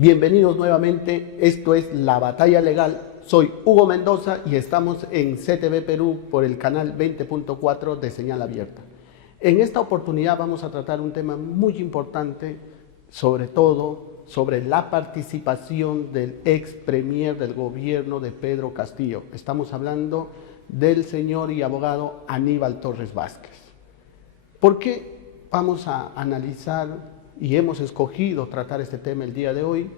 Bienvenidos nuevamente, esto es La Batalla Legal. Soy Hugo Mendoza y estamos en CTV Perú por el canal 20.4 de Señal Abierta. En esta oportunidad vamos a tratar un tema muy importante, sobre todo sobre la participación del ex premier del gobierno de Pedro Castillo. Estamos hablando del señor y abogado Aníbal Torres Vázquez. ¿Por qué vamos a analizar y hemos escogido tratar este tema el día de hoy?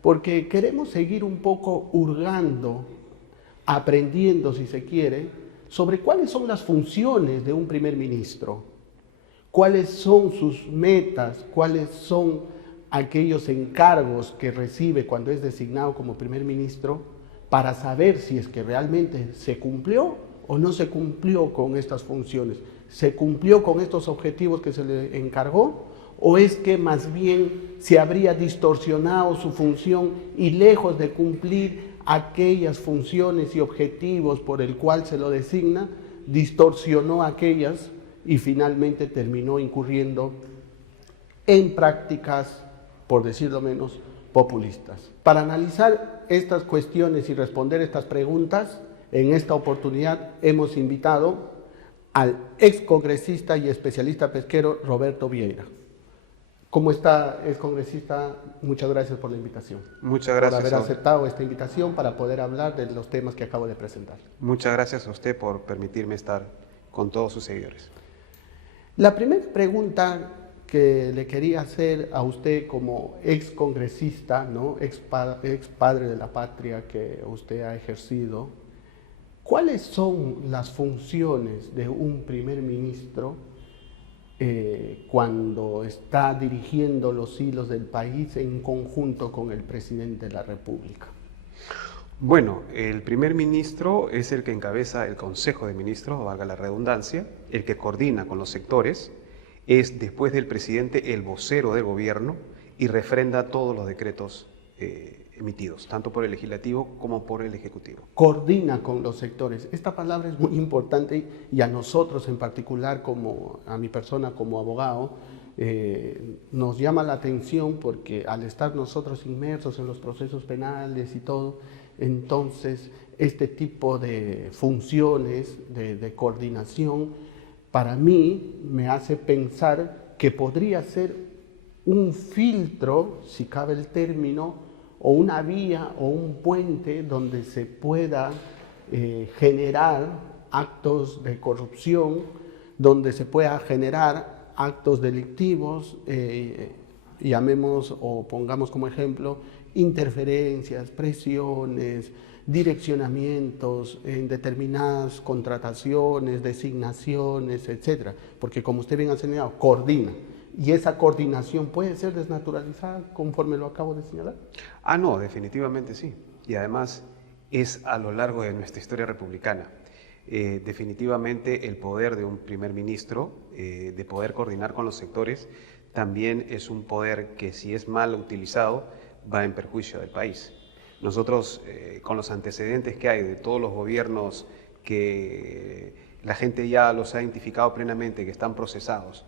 Porque queremos seguir un poco hurgando, aprendiendo si se quiere, sobre cuáles son las funciones de un primer ministro, cuáles son sus metas, cuáles son aquellos encargos que recibe cuando es designado como primer ministro, para saber si es que realmente se cumplió o no se cumplió con estas funciones, se cumplió con estos objetivos que se le encargó, o es que más bien se habría distorsionado su función y lejos de cumplir aquellas funciones y objetivos por el cual se lo designa, distorsionó aquellas y finalmente terminó incurriendo en prácticas, por decirlo menos, populistas. Para analizar estas cuestiones y responder estas preguntas, en esta oportunidad hemos invitado al excongresista y especialista pesquero Roberto Vieira. ¿Cómo está, excongresista? Muchas gracias por la invitación. Muchas gracias. Por haber aceptado esta invitación para poder hablar de los temas que acabo de presentar. Muchas gracias a usted por permitirme estar con todos sus seguidores. La primera pregunta que le quería hacer a usted como excongresista, ¿no? ex padre de la patria que usted ha ejercido, ¿cuáles son las funciones de un primer ministro cuando está dirigiendo los hilos del país en conjunto con el presidente de la República? Bueno, el primer ministro es el que encabeza el Consejo de Ministros, valga la redundancia, el que coordina con los sectores, es después del presidente el vocero del gobierno y refrenda todos los decretos emitidos, tanto por el legislativo como por el ejecutivo. Coordina con los sectores. Esta palabra es muy importante y a nosotros en particular, como a mi persona como abogado, nos llama la atención porque al estar nosotros inmersos en los procesos penales y todo, entonces este tipo de funciones de coordinación para mí me hace pensar que podría ser un filtro, si cabe el término, o una vía o un puente donde se pueda generar actos de corrupción, donde se pueda generar actos delictivos, llamemos o pongamos como ejemplo interferencias, presiones, direccionamientos en determinadas contrataciones, designaciones, etcétera, porque como usted bien ha señalado, coordina. ¿Y esa coordinación puede ser desnaturalizada conforme lo acabo de señalar? No, definitivamente sí. Y además es a lo largo de nuestra historia republicana. Definitivamente el poder de un primer ministro, de poder coordinar con los sectores, también es un poder que si es mal utilizado va en perjuicio del país. Nosotros, con los antecedentes que hay de todos los gobiernos que la gente ya los ha identificado plenamente, que están procesados,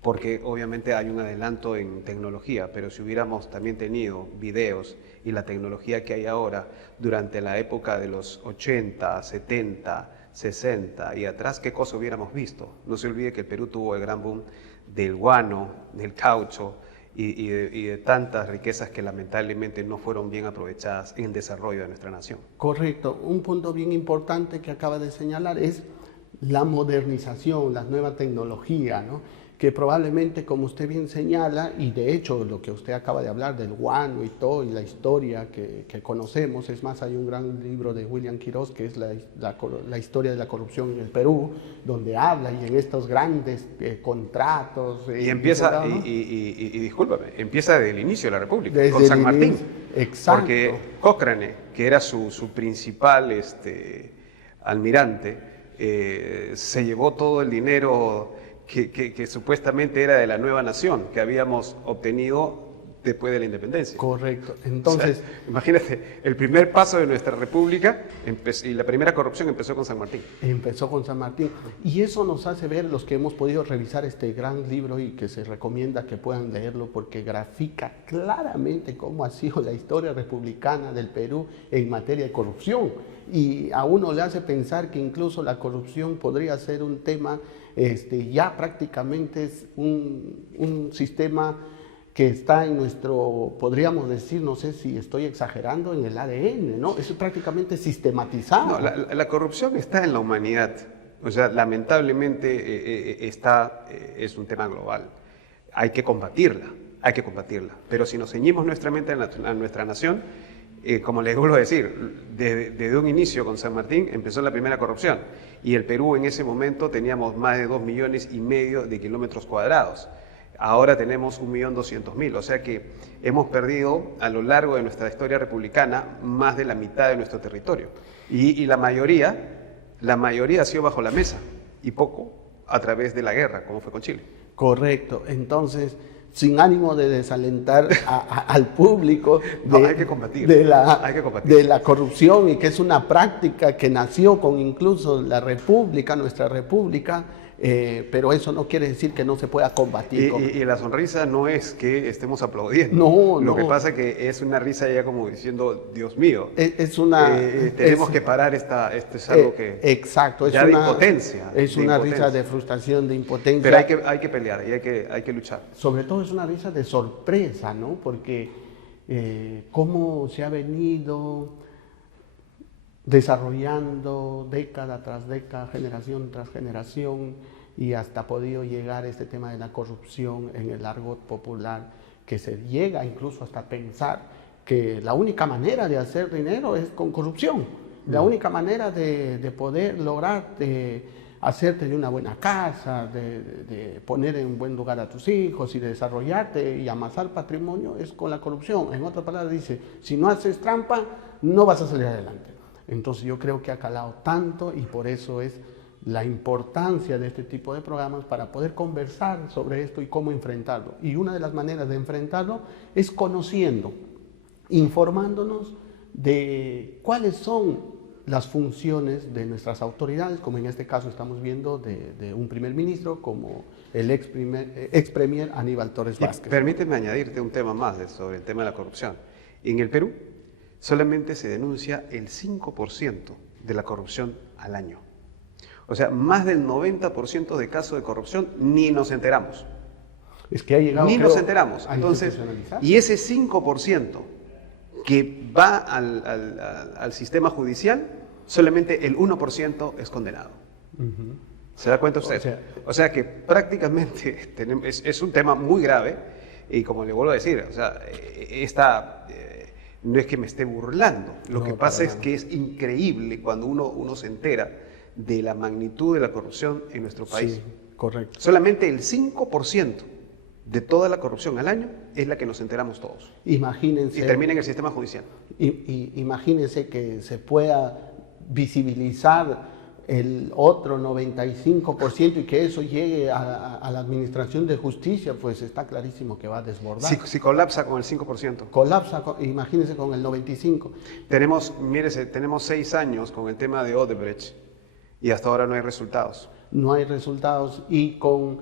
porque obviamente hay un adelanto en tecnología, pero si hubiéramos también tenido videos y la tecnología que hay ahora durante la época de los 80, 70, 60 y atrás, ¿qué cosa hubiéramos visto? No se olvide que el Perú tuvo el gran boom del guano, del caucho y de tantas riquezas que lamentablemente no fueron bien aprovechadas en el desarrollo de nuestra nación. Correcto. Un punto bien importante que acaba de señalar es la modernización, la nueva tecnología, ¿no? Que probablemente, como usted bien señala, y de hecho lo que usted acaba de hablar del guano y todo, y la historia que conocemos, es más, hay un gran libro de William Quiroz que es la historia de la corrupción en el Perú, donde habla y en estos grandes contratos. Y empieza, y discúlpame, empieza desde el inicio de la República, desde con San Martín. Exacto. Porque Cochrane, que era su principal almirante, se llevó todo el dinero que supuestamente era de la nueva nación, que habíamos obtenido después de la independencia. Correcto. Entonces, O sea, imagínate, el primer paso de nuestra república y la primera corrupción empezó con San Martín. empezó con San Martín. Y eso nos hace ver, los que hemos podido revisar este gran libro y que se recomienda que puedan leerlo porque grafica claramente cómo ha sido la historia republicana del Perú en materia de corrupción. Y a uno le hace pensar que incluso la corrupción podría ser un tema, ya prácticamente es un sistema que está en nuestro, podríamos decir, no sé si estoy exagerando, en el ADN, ¿no? Eso es prácticamente sistematizado. No, la corrupción está en la humanidad. O sea, lamentablemente es un tema global. Hay que combatirla, hay que combatirla. Pero si nos ceñimos nuestra mente a nuestra nación, como les vuelvo a decir, desde un inicio con San Martín empezó la primera corrupción. Y el Perú en ese momento teníamos más de 2,5 millones de kilómetros cuadrados. Ahora tenemos 1.200.000, o sea que hemos perdido a lo largo de nuestra historia republicana más de la mitad de nuestro territorio. Y la mayoría ha sido bajo la mesa y poco a través de la guerra, como fue con Chile. Correcto. Entonces, sin ánimo de desalentar al público hay que combatir, hay que combatir. de la corrupción y que es una práctica que nació con incluso la República, nuestra República, pero eso no quiere decir que no se pueda combatir. Y la sonrisa no es que estemos aplaudiendo. No, Lo no. que pasa es que es una risa ya como diciendo, Dios mío, tenemos que parar esto es algo que... exacto, ya de impotencia. Es una risa de frustración, de impotencia. Pero hay que pelear y hay que luchar. Sobre todo es una risa de sorpresa, ¿no? Porque cómo se ha venido desarrollando década tras década, generación tras generación, y hasta ha podido llegar este tema de la corrupción en el argot popular, que se llega incluso hasta pensar que la única manera de hacer dinero es con corrupción. La única manera de poder lograr hacerte de una buena casa, de poner en buen lugar a tus hijos y de desarrollarte y amasar patrimonio es con la corrupción. En otras palabras dice, si no haces trampa, no vas a salir adelante. Entonces yo creo que ha calado tanto y por eso es la importancia de este tipo de programas para poder conversar sobre esto y cómo enfrentarlo. Y una de las maneras de enfrentarlo es conociendo, informándonos de cuáles son las funciones de nuestras autoridades, como en este caso estamos viendo de un primer ministro como el ex premier Aníbal Torres Vázquez. Permíteme añadirte un tema más sobre el tema de la corrupción. En el Perú solamente se denuncia el 5% de la corrupción al año. O sea, más del 90% de casos de corrupción ni nos enteramos. Es que ha llegado, ni nos enteramos. Entonces, y ese 5% que va al sistema judicial, solamente el 1% es condenado. ¿Se da cuenta usted? O sea que prácticamente es un tema muy grave y como le vuelvo a decir, o sea, no es que me esté burlando, lo que pasa es que es increíble cuando uno se entera de la magnitud de la corrupción en nuestro país. Sí, correcto. Solamente el 5% de toda la corrupción al año es la que nos enteramos todos. Imagínense. Y termina en el sistema judicial. Imagínense que se pueda visibilizar el otro 95% y que eso llegue a la administración de justicia, pues está clarísimo que va a desbordar. Si colapsa con el 5%. Colapsa, imagínense con el 95%. Tenemos 6 años con el tema de Odebrecht y hasta ahora no hay resultados. No hay resultados y con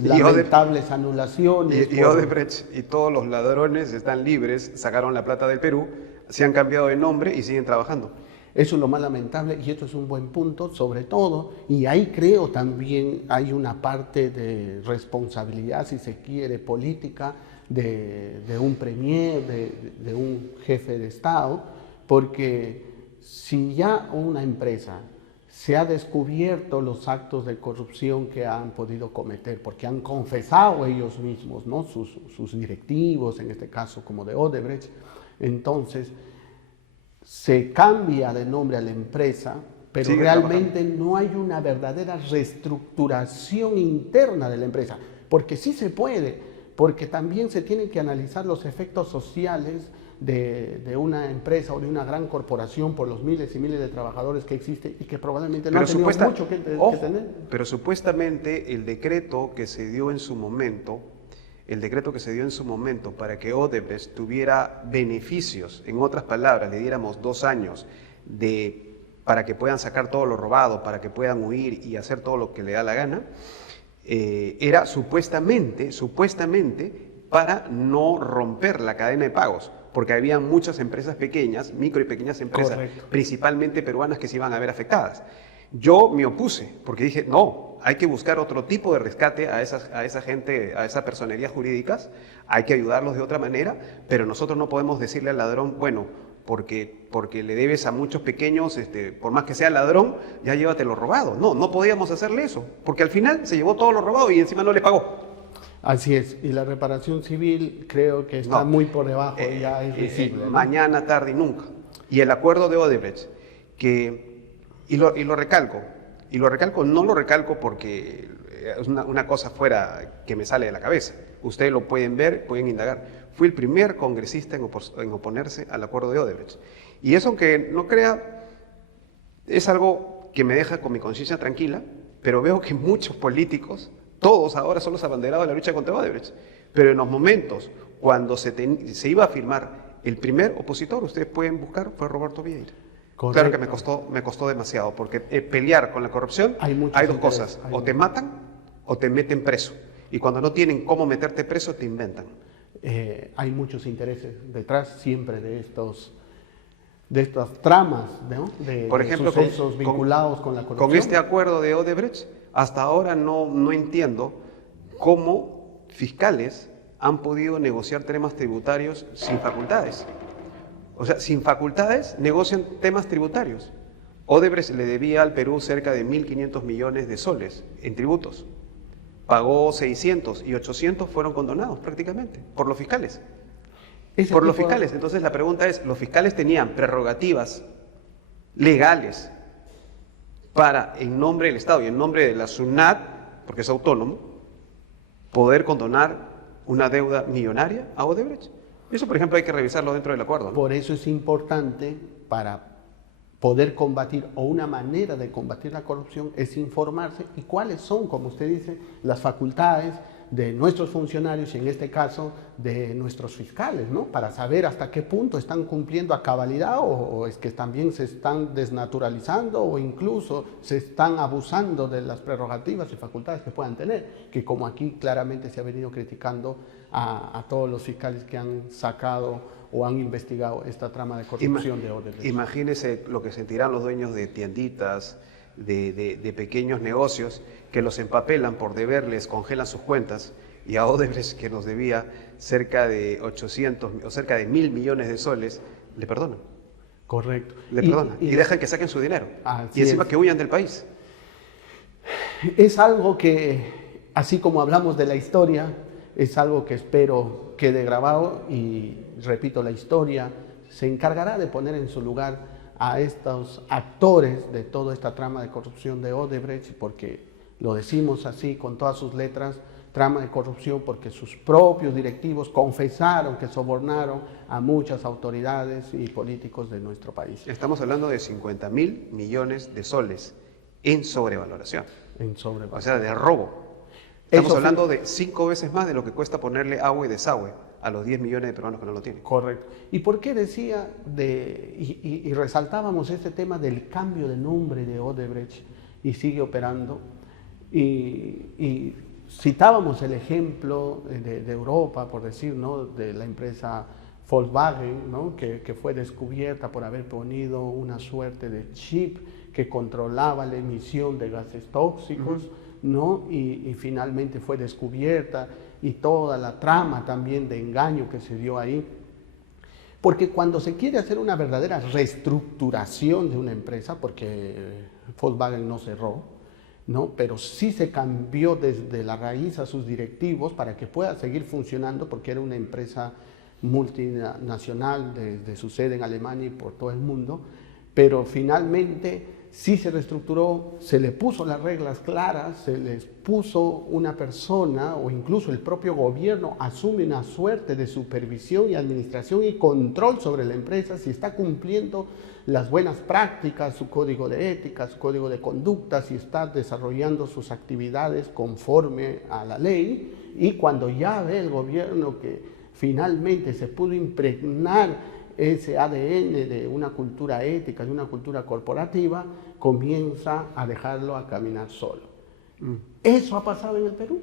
lamentables anulaciones. Y Odebrecht y todos los ladrones están libres, sacaron la plata del Perú, se han cambiado de nombre y siguen trabajando. Eso es lo más lamentable y esto es un buen punto, sobre todo, y ahí creo también hay una parte de responsabilidad, si se quiere, política, de un premier, de un jefe de Estado, porque si ya una empresa se ha descubierto los actos de corrupción que han podido cometer, porque han confesado ellos mismos, ¿no? sus directivos, en este caso como de Odebrecht, entonces se cambia de nombre a la empresa, pero sigue realmente trabajando. no hay una verdadera reestructuración interna de la empresa, porque sí se puede, porque también se tienen que analizar los efectos sociales de una empresa o de una gran corporación por los miles y miles de trabajadores que existen y que probablemente no han tenido mucho que tener. Pero supuestamente el decreto que se dio en su momento el decreto que se dio en su momento para que Odebrecht tuviera beneficios, en otras palabras, le diéramos 2 años para que puedan sacar todo lo robado, para que puedan huir y hacer todo lo que le da la gana, era supuestamente para no romper la cadena de pagos, porque había muchas empresas pequeñas, micro y pequeñas empresas, Correcto. principalmente peruanas, que se iban a ver afectadas. Yo me opuse, porque dije, no, hay que buscar otro tipo de rescate a esa gente, a esas personerías jurídicas, hay que ayudarlos de otra manera, pero nosotros no podemos decirle al ladrón, bueno, porque le debes a muchos pequeños, por más que sea ladrón, ya llévate lo robado. No, no podíamos hacerle eso, porque al final se llevó todo lo robado y encima no le pagó. Así es, y la reparación civil creo que está muy por debajo, ya es visible, ¿no? Mañana, tarde y nunca. Y el acuerdo de Odebrecht, y lo recalco, no lo recalco porque es una cosa fuera que me sale de la cabeza. Ustedes lo pueden ver, pueden indagar. Fui el primer congresista en oponerse al acuerdo de Odebrecht. Y eso, aunque no crea, es algo que me deja con mi conciencia tranquila, pero veo que muchos políticos, todos ahora son los abanderados de la lucha contra Odebrecht. Pero en los momentos cuando se iba a firmar el primer opositor, ustedes pueden buscar, fue Roberto Vieira. Claro que me costó demasiado, porque pelear con la corrupción hay dos cosas, o te matan o te meten preso. Y cuando no tienen cómo meterte preso, te inventan. Hay muchos intereses detrás siempre de estas tramas, ¿no? Por ejemplo, sucesos vinculados con la corrupción. Con este acuerdo de Odebrecht, hasta ahora no entiendo cómo fiscales han podido negociar temas tributarios sin facultades. O sea, sin facultades negocian temas tributarios. Odebrecht le debía al Perú cerca de 1.500 millones de soles en tributos. Pagó 600 y 800 fueron condonados prácticamente por los fiscales. Entonces la pregunta es, ¿los fiscales tenían prerrogativas legales para, en nombre del Estado y en nombre de la SUNAT, porque es autónomo, poder condonar una deuda millonaria a Odebrecht? Eso, por ejemplo, hay que revisarlo dentro del acuerdo, ¿no? Por eso es importante, para poder combatir, o una manera de combatir la corrupción, es informarse y cuáles son, como usted dice, las facultades de nuestros funcionarios y en este caso de nuestros fiscales, ¿no? Para saber hasta qué punto están cumpliendo a cabalidad o es que también se están desnaturalizando o incluso se están abusando de las prerrogativas y facultades que puedan tener, que como aquí claramente se ha venido criticando a todos los fiscales que han sacado o han investigado esta trama de corrupción de Odebrecht. Imagínese lo que sentirán los dueños de tienditas, de pequeños negocios, que los empapelan por deberles, congelan sus cuentas, y a Odebrecht, que nos debía cerca de 800 o cerca de 1.000 millones de soles, le perdonan. Correcto. Le perdonan y dejan que saquen su dinero. Y encima que huyan del país. Es algo que, así como hablamos de la historia, es algo que espero quede grabado y, repito, la historia se encargará de poner en su lugar a estos actores de toda esta trama de corrupción de Odebrecht, porque lo decimos así con todas sus letras, trama de corrupción, porque sus propios directivos confesaron que sobornaron a muchas autoridades y políticos de nuestro país. Estamos hablando de 50.000 millones de soles en sobrevaloración. O sea, de robo. Estamos hablando de 5 veces más de lo que cuesta ponerle agua y desagüe a los 10 millones de peruanos que no lo tienen. Correcto. ¿Y por qué decía y resaltábamos este tema del cambio de nombre de Odebrecht y sigue operando? Y citábamos el ejemplo de Europa, por decir, ¿no? De la empresa Volkswagen, ¿no? que fue descubierta por haber ponido una suerte de chip que controlaba la emisión de gases tóxicos, ¿no? Y finalmente fue descubierta, y toda la trama también de engaño que se dio ahí. Porque cuando se quiere hacer una verdadera reestructuración de una empresa, porque Volkswagen no cerró, ¿no? Pero sí se cambió desde la raíz a sus directivos para que pueda seguir funcionando, porque era una empresa multinacional desde su sede en Alemania y por todo el mundo, pero finalmente sí se reestructuró, se le puso las reglas claras, se les puso una persona o incluso el propio gobierno asume una suerte de supervisión y administración y control sobre la empresa si está cumpliendo las buenas prácticas, su código de ética, su código de conducta, si está desarrollando sus actividades conforme a la ley. Y cuando ya ve el gobierno que finalmente se pudo impregnar ese ADN de una cultura ética, de una cultura corporativa, comienza a dejarlo a caminar solo. ¿Eso ha pasado en el Perú?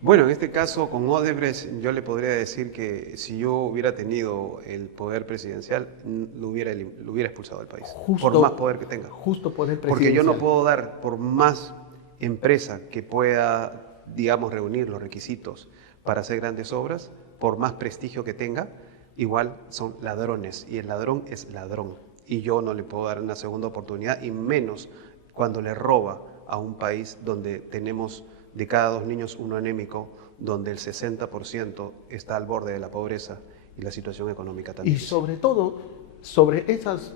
Bueno, en este caso con Odebrecht yo le podría decir que si yo hubiera tenido el poder presidencial, lo hubiera expulsado del país, por más poder que tenga. Justo poder presidencial. Porque yo no puedo dar, por más empresa que pueda, digamos, reunir los requisitos para hacer grandes obras, por más prestigio que tenga, igual son ladrones y el ladrón es ladrón y yo no le puedo dar una segunda oportunidad y menos cuando le roba a un país donde tenemos de cada 2 niños uno anémico, donde el 60% está al borde de la pobreza y la situación económica también. Y sobre todo, sobre esas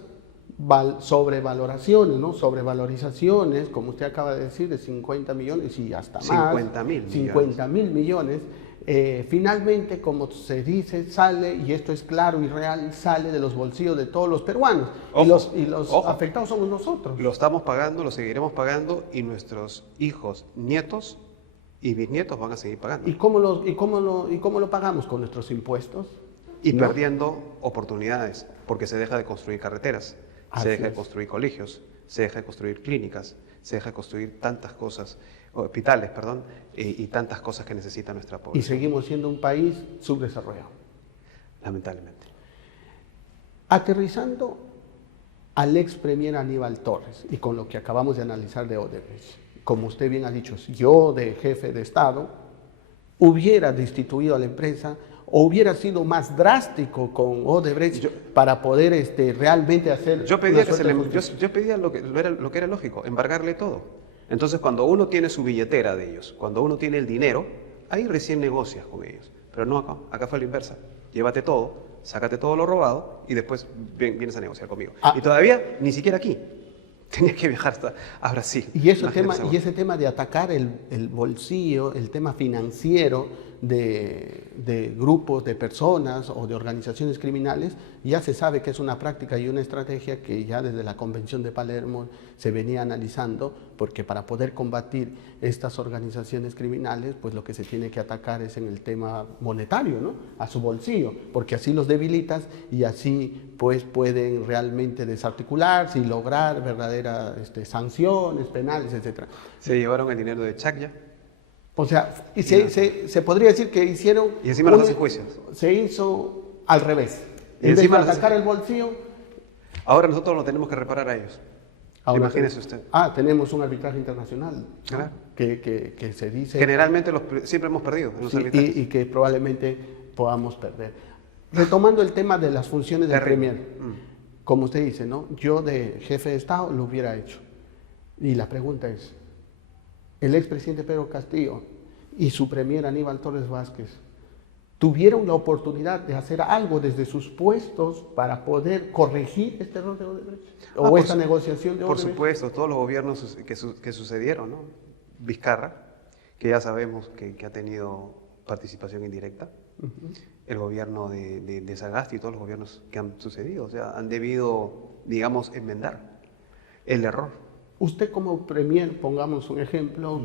sobrevaloraciones, ¿no? Sobrevalorizaciones, como usted acaba de decir, de 50 millones y hasta más. 50.000 millones. Finalmente, como se dice, sale, y esto es claro y real, sale de los bolsillos de todos los peruanos. Y los afectados somos nosotros. Lo estamos pagando, lo seguiremos pagando y nuestros hijos, nietos y bisnietos van a seguir pagando. ¿Y cómo lo pagamos? Con nuestros impuestos. Y perdiendo oportunidades, porque se deja de construir carreteras, se deja de construir colegios, se deja de construir clínicas, se deja de construir tantas cosas, hospitales, perdón, y tantas cosas que necesita nuestra población. Y seguimos siendo un país subdesarrollado. Lamentablemente. Aterrizando al ex premier Aníbal Torres, y con lo que acabamos de analizar de Odebrecht, como usted bien ha dicho, si yo de jefe de Estado hubiera destituido a la empresa, o hubiera sido más drástico con Odebrecht para poder realmente hacer... Yo pedía, yo pedía lo que era lógico, embargarle todo. Entonces, cuando uno tiene su billetera de ellos, cuando uno tiene el dinero, ahí recién negocias con ellos. Pero no acá fue la inversa. Llévate todo, sácate todo lo robado y después vienes a negociar conmigo. Y todavía ni siquiera aquí. Tenías que viajar hasta a Brasil. Y ese tema de atacar el bolsillo, el tema financiero de grupos, de personas o de organizaciones criminales, ya se sabe que es una práctica y una estrategia que ya desde la Convención de Palermo se venía analizando, porque para poder combatir estas organizaciones criminales, pues lo que se tiene que atacar es en el tema monetario, ¿no? A su bolsillo, porque así los debilitas y así pues pueden realmente desarticularse y lograr verdaderas sanciones penales, etc. Se llevaron el dinero de Chacya. O sea, y se podría decir que hicieron... Y encima los hacen juicios. Se hizo al revés. En vez de atacar el bolsillo... Ahora nosotros lo tenemos que reparar a ellos. Imagínese usted. Tenemos un arbitraje internacional, ¿no? Claro. Que se dice... Generalmente siempre hemos perdido en los arbitrajes. Y que probablemente podamos perder. Retomando el tema de las funciones del Premier. Como usted dice, ¿no? Yo de jefe de Estado lo hubiera hecho. Y la pregunta es... El expresidente Pedro Castillo y su premier Aníbal Torres Vázquez tuvieron la oportunidad de hacer algo desde sus puestos para poder corregir este error de Odebrecht o esta negociación de Odebrecht. Por supuesto, todos los gobiernos que sucedieron, ¿no? Vizcarra, que ya sabemos que ha tenido participación indirecta, el gobierno de Sagasti y todos los gobiernos que han sucedido, o sea, han debido, digamos, enmendar el error. Usted como premier, pongamos un ejemplo,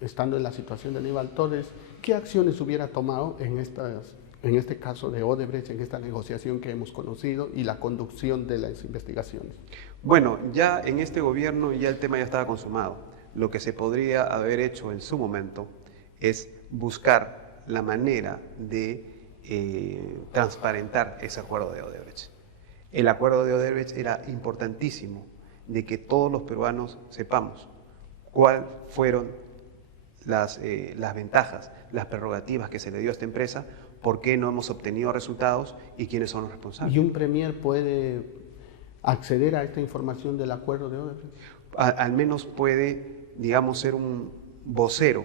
estando en la situación de Aníbal Torres, ¿qué acciones hubiera tomado en este caso de Odebrecht, en esta negociación que hemos conocido y la conducción de las investigaciones? Bueno, ya en este gobierno ya el tema ya estaba consumado. Lo que se podría haber hecho en su momento es buscar la manera de transparentar ese acuerdo de Odebrecht. El acuerdo de Odebrecht era importantísimo, de que todos los peruanos sepamos cuáles fueron las ventajas, las prerrogativas que se le dio a esta empresa, por qué no hemos obtenido resultados y quiénes son los responsables. ¿Y un premier puede acceder a esta información del acuerdo de Odebrecht? Al menos puede, digamos, ser un vocero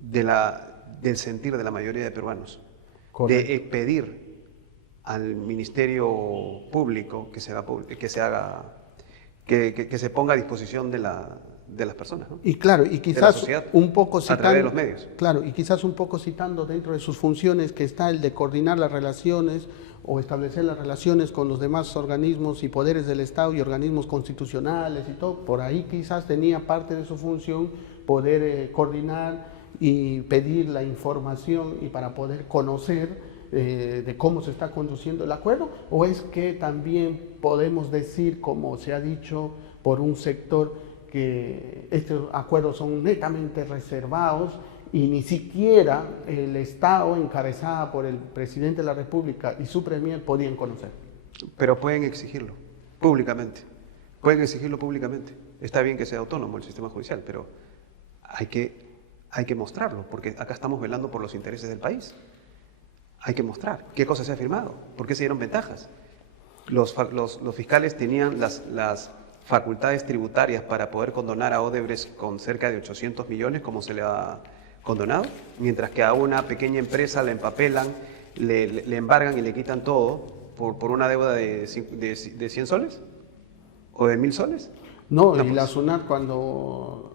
del sentir de la mayoría de peruanos. Correcto. De pedir al Ministerio Público que se haga que se ponga a disposición de las personas, ¿no? Y claro, y De la quizás sociedad, un poco a través de los citando, medios. claro, y quizás un poco citando dentro de sus funciones que está el de coordinar las relaciones o establecer las relaciones con los demás organismos y poderes del Estado y organismos constitucionales y todo. Por ahí quizás tenía parte de su función poder coordinar y pedir la información y para poder conocer de cómo se está conduciendo el acuerdo, o es que también podemos decir, como se ha dicho por un sector, que estos acuerdos son netamente reservados y ni siquiera el Estado, encabezada por el presidente de la República y su premier, podían conocer. Pero pueden exigirlo públicamente. Pueden exigirlo públicamente. Está bien que sea autónomo el sistema judicial, pero hay que mostrarlo, porque acá estamos velando por los intereses del país. Hay que mostrar qué cosas se ha firmado, por qué se dieron ventajas. Los fiscales tenían las facultades tributarias para poder condonar a Odebrecht con cerca de 800 millones, como se le ha condonado, mientras que a una pequeña empresa la empapelan, le embargan y le quitan todo por una deuda de 100 soles o de 1000 soles. No, No, y la SUNAT cuando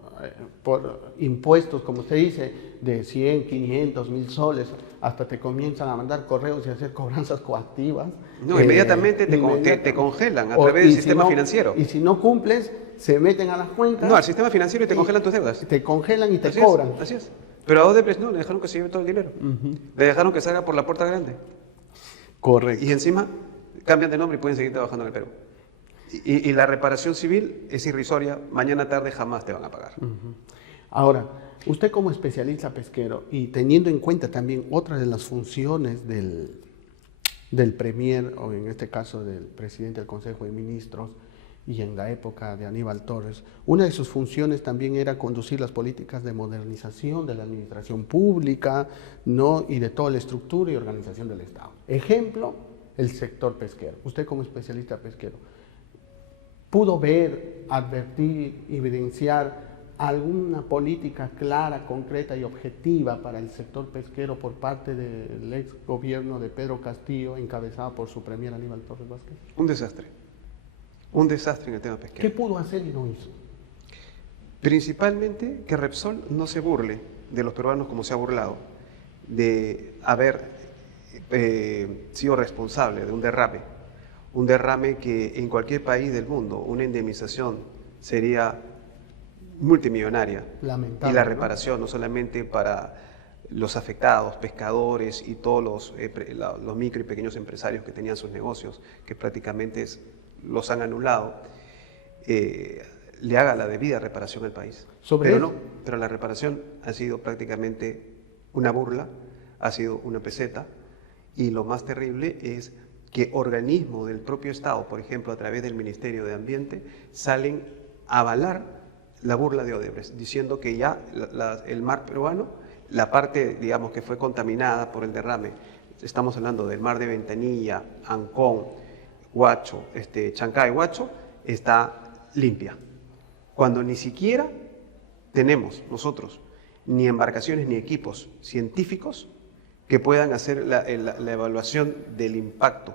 por impuestos, como usted dice, de 100, 500, 1000 soles, hasta te comienzan a mandar correos y a hacer cobranzas coactivas. No, inmediatamente te congelan a través del sistema financiero. Y si no cumples, se meten a las cuentas. No, al sistema financiero y te congelan tus deudas. Te congelan y te Así cobran. Así es. Pero a Odebrecht no, le dejaron que se lleve todo el dinero. Le dejaron que salga por la puerta grande. Correcto. Y encima cambian de nombre y pueden seguir trabajando en el Perú. Y la reparación civil es irrisoria, mañana tarde jamás te van a pagar. Ahora, usted como especialista pesquero y teniendo en cuenta también otra de las funciones del premier, o en este caso del presidente del Consejo de Ministros, y en la época de Aníbal Torres, una de sus funciones también era conducir las políticas de modernización de la administración pública, ¿no? Y de toda la estructura y organización del Estado. Ejemplo, el sector pesquero. Usted como especialista pesquero, ¿pudo ver, advertir, evidenciar alguna política clara, concreta y objetiva para el sector pesquero por parte del ex gobierno de Pedro Castillo, encabezado por su premier Aníbal Torres Vázquez? Un desastre. Un desastre en el tema pesquero. ¿Qué pudo hacer y no hizo? Principalmente que Repsol no se burle de los peruanos como se ha burlado, de haber sido responsable de un derrame que en cualquier país del mundo, una indemnización sería multimillonaria. Lamentable, y la ¿no? reparación no solamente para los afectados, pescadores y todos los micro y pequeños empresarios que tenían sus negocios, que prácticamente los han anulado, le haga la debida reparación al país. Pero la reparación ha sido prácticamente una burla, ha sido una peseta, y lo más terrible es que organismos del propio Estado, por ejemplo a través del Ministerio de Ambiente, salen a avalar la burla de Odebrecht, diciendo que ya el mar peruano, la parte, digamos, que fue contaminada por el derrame, estamos hablando del mar de Ventanilla, Ancón, Huacho, Chancay, Huacho, está limpia. Cuando ni siquiera tenemos nosotros ni embarcaciones ni equipos científicos que puedan hacer la evaluación del impacto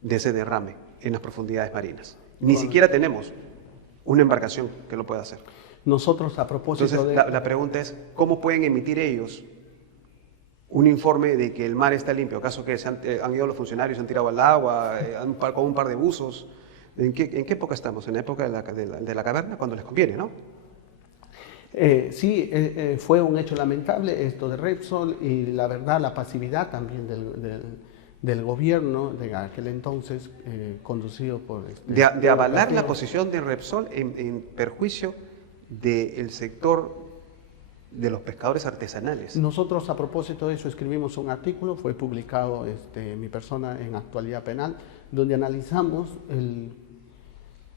de ese derrame en las profundidades marinas. Ni siquiera tenemos una embarcación que lo pueda hacer. Nosotros, a propósito Entonces, la pregunta es, ¿cómo pueden emitir ellos un informe de que el mar está limpio? ¿Acaso que han ido los funcionarios, se han tirado al agua, con un par de buzos? ¿En qué época estamos? ¿En la época de la caverna? Cuando les conviene, ¿no? Sí, fue un hecho lamentable esto de Repsol, y la verdad la pasividad también del gobierno de aquel entonces, conducido por... de avalar la posición de Repsol en perjuicio del sector de los pescadores artesanales. Nosotros, a propósito de eso, escribimos un artículo, fue publicado mi persona en Actualidad Penal, donde analizamos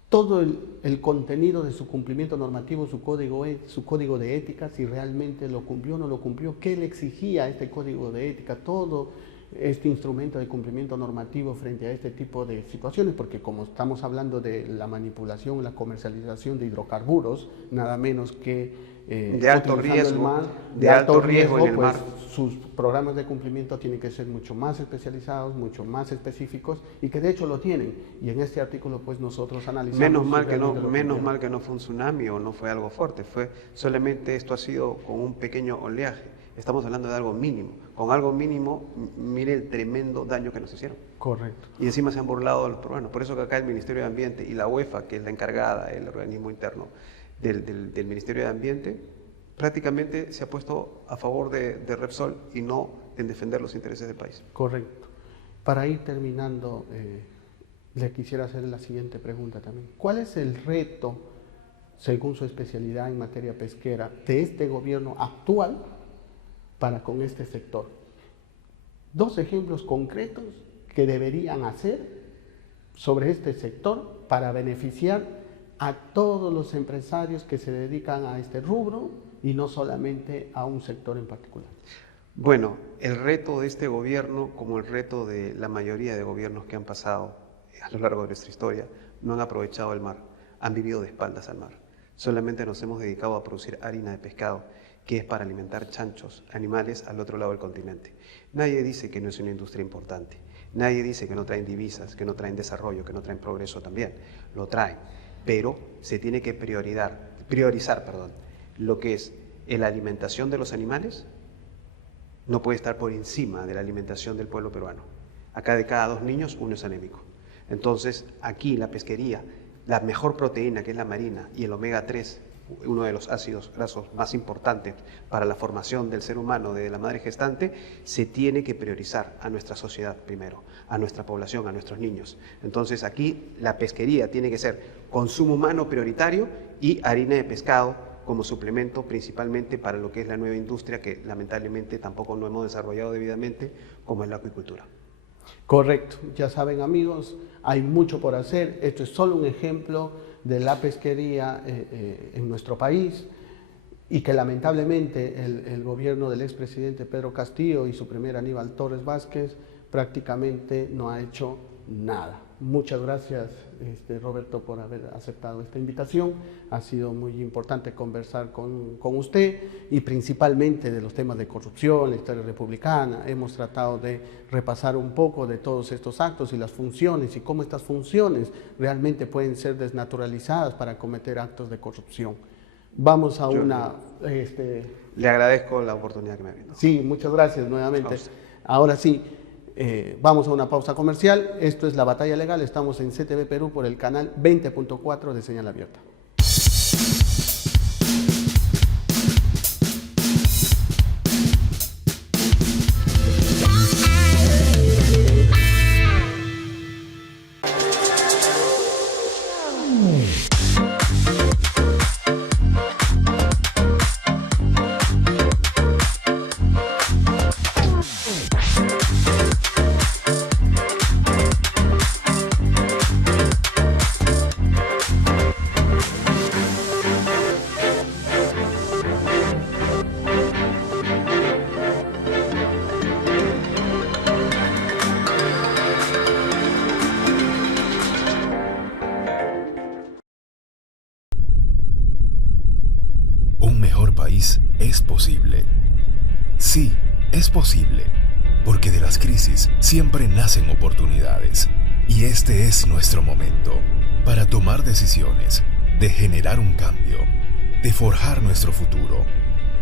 todo el contenido de su cumplimiento normativo, su código de ética, si realmente lo cumplió o no lo cumplió, qué le exigía este código de ética, todo este instrumento de cumplimiento normativo frente a este tipo de situaciones, porque como estamos hablando de la manipulación, la comercialización de hidrocarburos, nada menos que de alto riesgo, el mar, de alto riesgo en el pues, mar. sus programas de cumplimiento tienen que ser mucho más especializados, mucho más específicos, y que de hecho lo tienen. Y en este artículo pues nosotros analizamos. Menos mal que no fue un tsunami o no fue algo fuerte, fue solamente esto ha sido con un pequeño oleaje. Estamos hablando de algo mínimo. Con algo mínimo, mire el tremendo daño que nos hicieron. Correcto. Y encima se han burlado de los peruanos. Por eso que acá el Ministerio de Ambiente y la UEFA, que es la encargada, el organismo interno del Ministerio de Ambiente, prácticamente se ha puesto a favor de Repsol y no en defender los intereses del país. Correcto. Para ir terminando, le quisiera hacer la siguiente pregunta también. ¿Cuál es el reto, según su especialidad en materia pesquera, de este gobierno actual para con este sector? 2 ejemplos concretos que deberían hacer sobre este sector para beneficiar a todos los empresarios que se dedican a este rubro y no solamente a un sector en particular. Bueno, el reto de este gobierno, como el reto de la mayoría de gobiernos que han pasado a lo largo de nuestra historia, no han aprovechado el mar, han vivido de espaldas al mar. Solamente nos hemos dedicado a producir harina de pescado, que es para alimentar chanchos, animales al otro lado del continente. Nadie dice que no es una industria importante, nadie dice que no traen divisas, que no traen desarrollo, que no traen progreso también, lo traen, pero se tiene que priorizar, lo que es la alimentación de los animales, no puede estar por encima de la alimentación del pueblo peruano. Acá de cada 2 niños, 1 es anémico. Entonces, aquí la pesquería, la mejor proteína que es la marina y el omega 3, uno de los ácidos grasos más importantes para la formación del ser humano de la madre gestante, se tiene que priorizar a nuestra sociedad primero, a nuestra población, a nuestros niños. Entonces aquí la pesquería tiene que ser consumo humano prioritario y harina de pescado como suplemento principalmente para lo que es la nueva industria que lamentablemente tampoco no hemos desarrollado debidamente, como es la acuicultura. Correcto, ya saben amigos, hay mucho por hacer. Esto es solo un ejemplo de la pesquería en nuestro país y que lamentablemente el gobierno del expresidente Pedro Castillo y su primer Aníbal Torres Vázquez prácticamente no ha hecho nada. Muchas gracias Roberto por haber aceptado esta invitación. Ha sido muy importante conversar con usted y principalmente de los temas de corrupción, la historia republicana. Hemos tratado de repasar un poco de todos estos actos y las funciones y cómo estas funciones realmente pueden ser desnaturalizadas para cometer actos de corrupción. Vamos a le agradezco la oportunidad que me ha dado. Sí, muchas gracias nuevamente. Ahora sí. Vamos a una pausa comercial. Esto es La Batalla Legal. Estamos en CTV Perú por el canal 20.4 de Señal Abierta. Es posible. Sí, es posible, porque de las crisis siempre nacen oportunidades. Y este es nuestro momento para tomar decisiones, de generar un cambio, de forjar nuestro futuro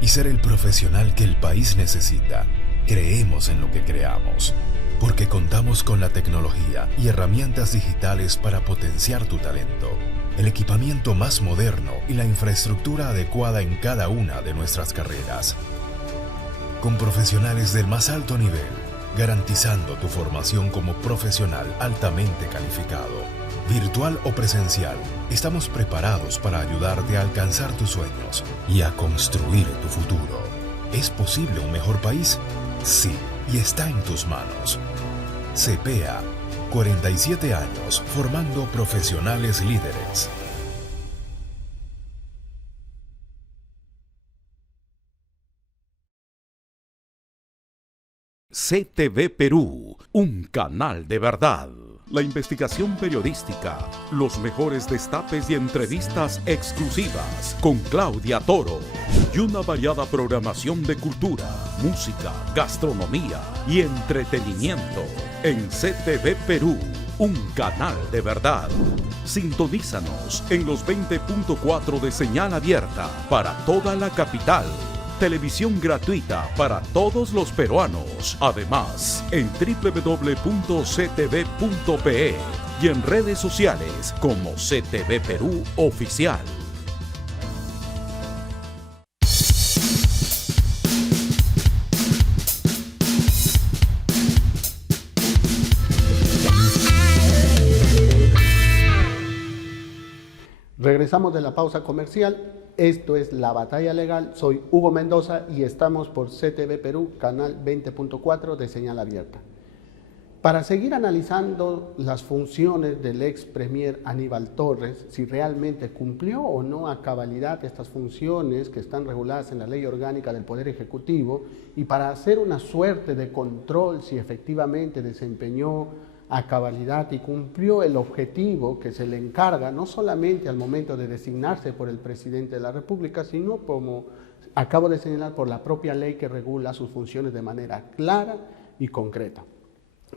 y ser el profesional que el país necesita. Creemos en lo que creamos, porque contamos con la tecnología y herramientas digitales para potenciar tu talento, el equipamiento más moderno y la infraestructura adecuada en cada una de nuestras carreras. Con profesionales del más alto nivel, garantizando tu formación como profesional altamente calificado. Virtual o presencial, estamos preparados para ayudarte a alcanzar tus sueños y a construir tu futuro. ¿Es posible un mejor país? Sí, y está en tus manos. CPEA, 47 años formando profesionales líderes. CTV Perú, un canal de verdad. La investigación periodística, los mejores destapes y entrevistas exclusivas con Claudia Toro y una variada programación de cultura, música, gastronomía y entretenimiento en CTV Perú, un canal de verdad. Sintonízanos en los 20.4 de señal abierta para toda la capital. Televisión gratuita para todos los peruanos. Además, en www.ctv.pe y en redes sociales como CTV Perú Oficial. Regresamos de la pausa comercial. Esto es La Batalla Legal. Soy Hugo Mendoza y estamos por CTV Perú, canal 20.4 de señal abierta. Para seguir analizando las funciones del ex premier Aníbal Torres, si realmente cumplió o no a cabalidad estas funciones que están reguladas en la Ley Orgánica del Poder Ejecutivo, y para hacer una suerte de control si efectivamente desempeñó a cabalidad y cumplió el objetivo que se le encarga, no solamente al momento de designarse por el presidente de la República, sino, como acabo de señalar, por la propia ley que regula sus funciones de manera clara y concreta.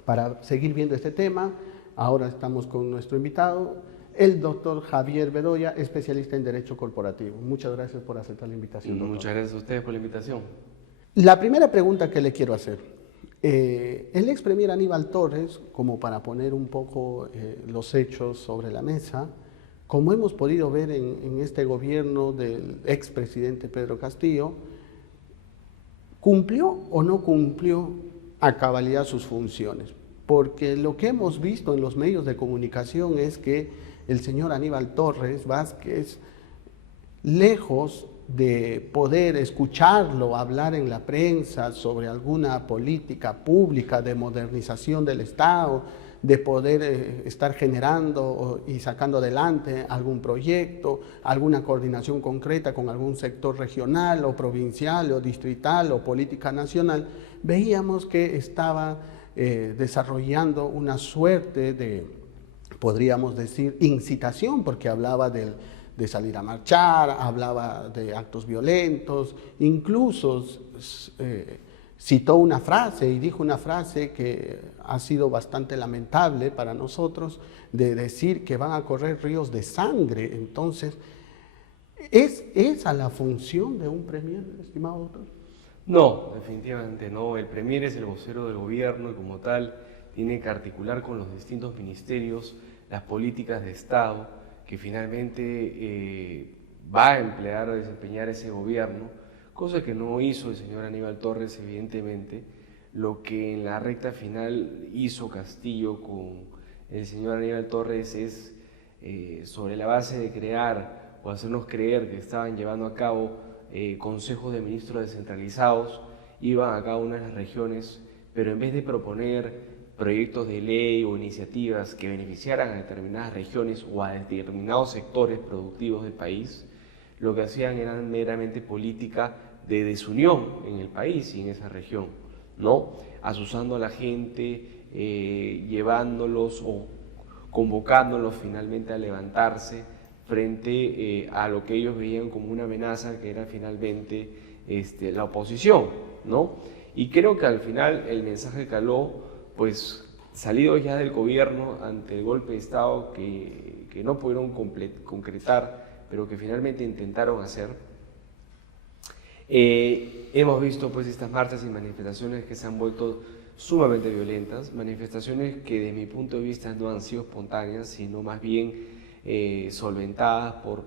Para seguir viendo este tema, ahora estamos con nuestro invitado, el doctor Javier Bedoya, especialista en Derecho Corporativo. Muchas gracias por aceptar la invitación, doctor. Muchas gracias a ustedes por la invitación. La primera pregunta que le quiero hacer. El ex premier Aníbal Torres, como para poner un poco los hechos sobre la mesa, como hemos podido ver en este gobierno del expresidente Pedro Castillo, ¿cumplió o no cumplió a cabalidad sus funciones? Porque lo que hemos visto en los medios de comunicación es que el señor Aníbal Torres Vázquez, lejos de poder escucharlo hablar en la prensa sobre alguna política pública de modernización del Estado, de poder estar generando y sacando adelante algún proyecto, alguna coordinación concreta con algún sector regional o provincial o distrital o política nacional, veíamos que estaba desarrollando una suerte de, podríamos decir, incitación, porque hablaba de salir a marchar, hablaba de actos violentos, incluso citó una frase y dijo una frase que ha sido bastante lamentable para nosotros, de decir que van a correr ríos de sangre. Entonces, ¿es esa la función de un premier, estimado doctor? No, definitivamente no. El premier es el vocero del gobierno y como tal tiene que articular con los distintos ministerios las políticas de Estado que finalmente va a emplear o desempeñar ese gobierno, cosa que no hizo el señor Aníbal Torres, evidentemente. Lo que en la recta final hizo Castillo con el señor Aníbal Torres es, sobre la base de crear o hacernos creer que estaban llevando a cabo consejos de ministros descentralizados, iban a cada una de las regiones, pero en vez de proponer proyectos de ley o iniciativas que beneficiaran a determinadas regiones o a determinados sectores productivos del país, lo que hacían era meramente política de desunión en el país y en esa región, ¿no? Asusando a la gente, llevándolos o convocándolos finalmente a levantarse frente a lo que ellos veían como una amenaza, que era finalmente la oposición, ¿no? Y creo que al final el mensaje caló, pues salidos ya del gobierno ante el golpe de Estado que no pudieron concretar, pero que finalmente intentaron hacer. Hemos visto pues estas marchas y manifestaciones que se han vuelto sumamente violentas, manifestaciones que desde mi punto de vista no han sido espontáneas, sino más bien solventadas por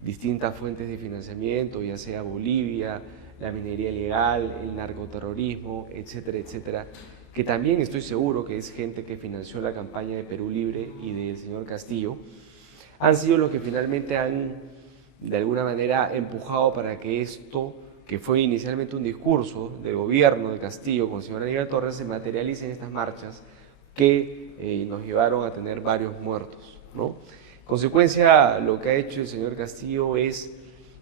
distintas fuentes de financiamiento, ya sea Bolivia, la minería ilegal, el narcoterrorismo, etcétera, etcétera, que también estoy seguro que es gente que financió la campaña de Perú Libre y del señor Castillo, han sido los que finalmente han, de alguna manera, empujado para que esto, que fue inicialmente un discurso del gobierno de Castillo con el señor Aníbal Torres, se materialice en estas marchas que nos llevaron a tener varios muertos, ¿no? En consecuencia, lo que ha hecho el señor Castillo es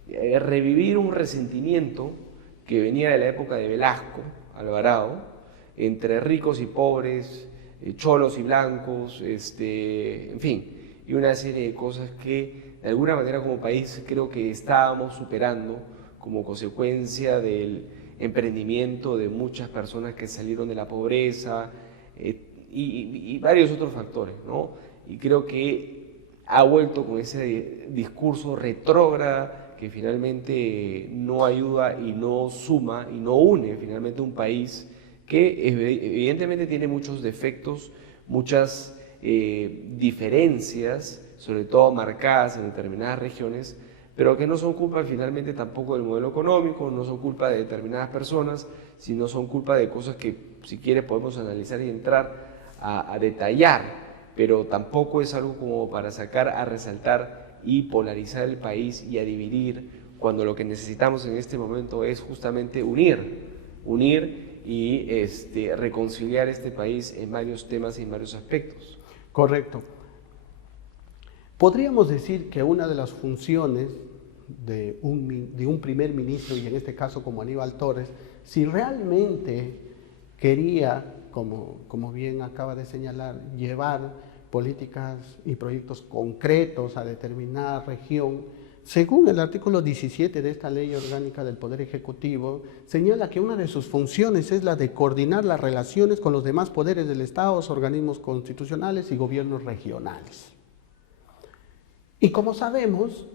revivir un resentimiento que venía de la época de Velasco Alvarado, entre ricos y pobres, cholos y blancos, en fin, y una serie de cosas que de alguna manera como país creo que estábamos superando como consecuencia del emprendimiento de muchas personas que salieron de la pobreza y varios otros factores, ¿no? Y creo que ha vuelto con ese discurso retrógrada que finalmente no ayuda y no suma y no une finalmente un país que evidentemente tiene muchos defectos, muchas diferencias, sobre todo marcadas en determinadas regiones, pero que no son culpa finalmente tampoco del modelo económico, no son culpa de determinadas personas, sino son culpa de cosas que si quiere podemos analizar y entrar a detallar, pero tampoco es algo como para sacar a resaltar y polarizar el país y a dividir, cuando lo que necesitamos en este momento es justamente unir y reconciliar este país en varios temas y en varios aspectos. Correcto. Podríamos decir que una de las funciones de un primer ministro, y en este caso como Aníbal Torres, si realmente quería, como bien acaba de señalar, llevar políticas y proyectos concretos a determinada región, según el artículo 17 de esta Ley Orgánica del Poder Ejecutivo, señala que una de sus funciones es la de coordinar las relaciones con los demás poderes del Estado, organismos constitucionales y gobiernos regionales. Y como sabemos,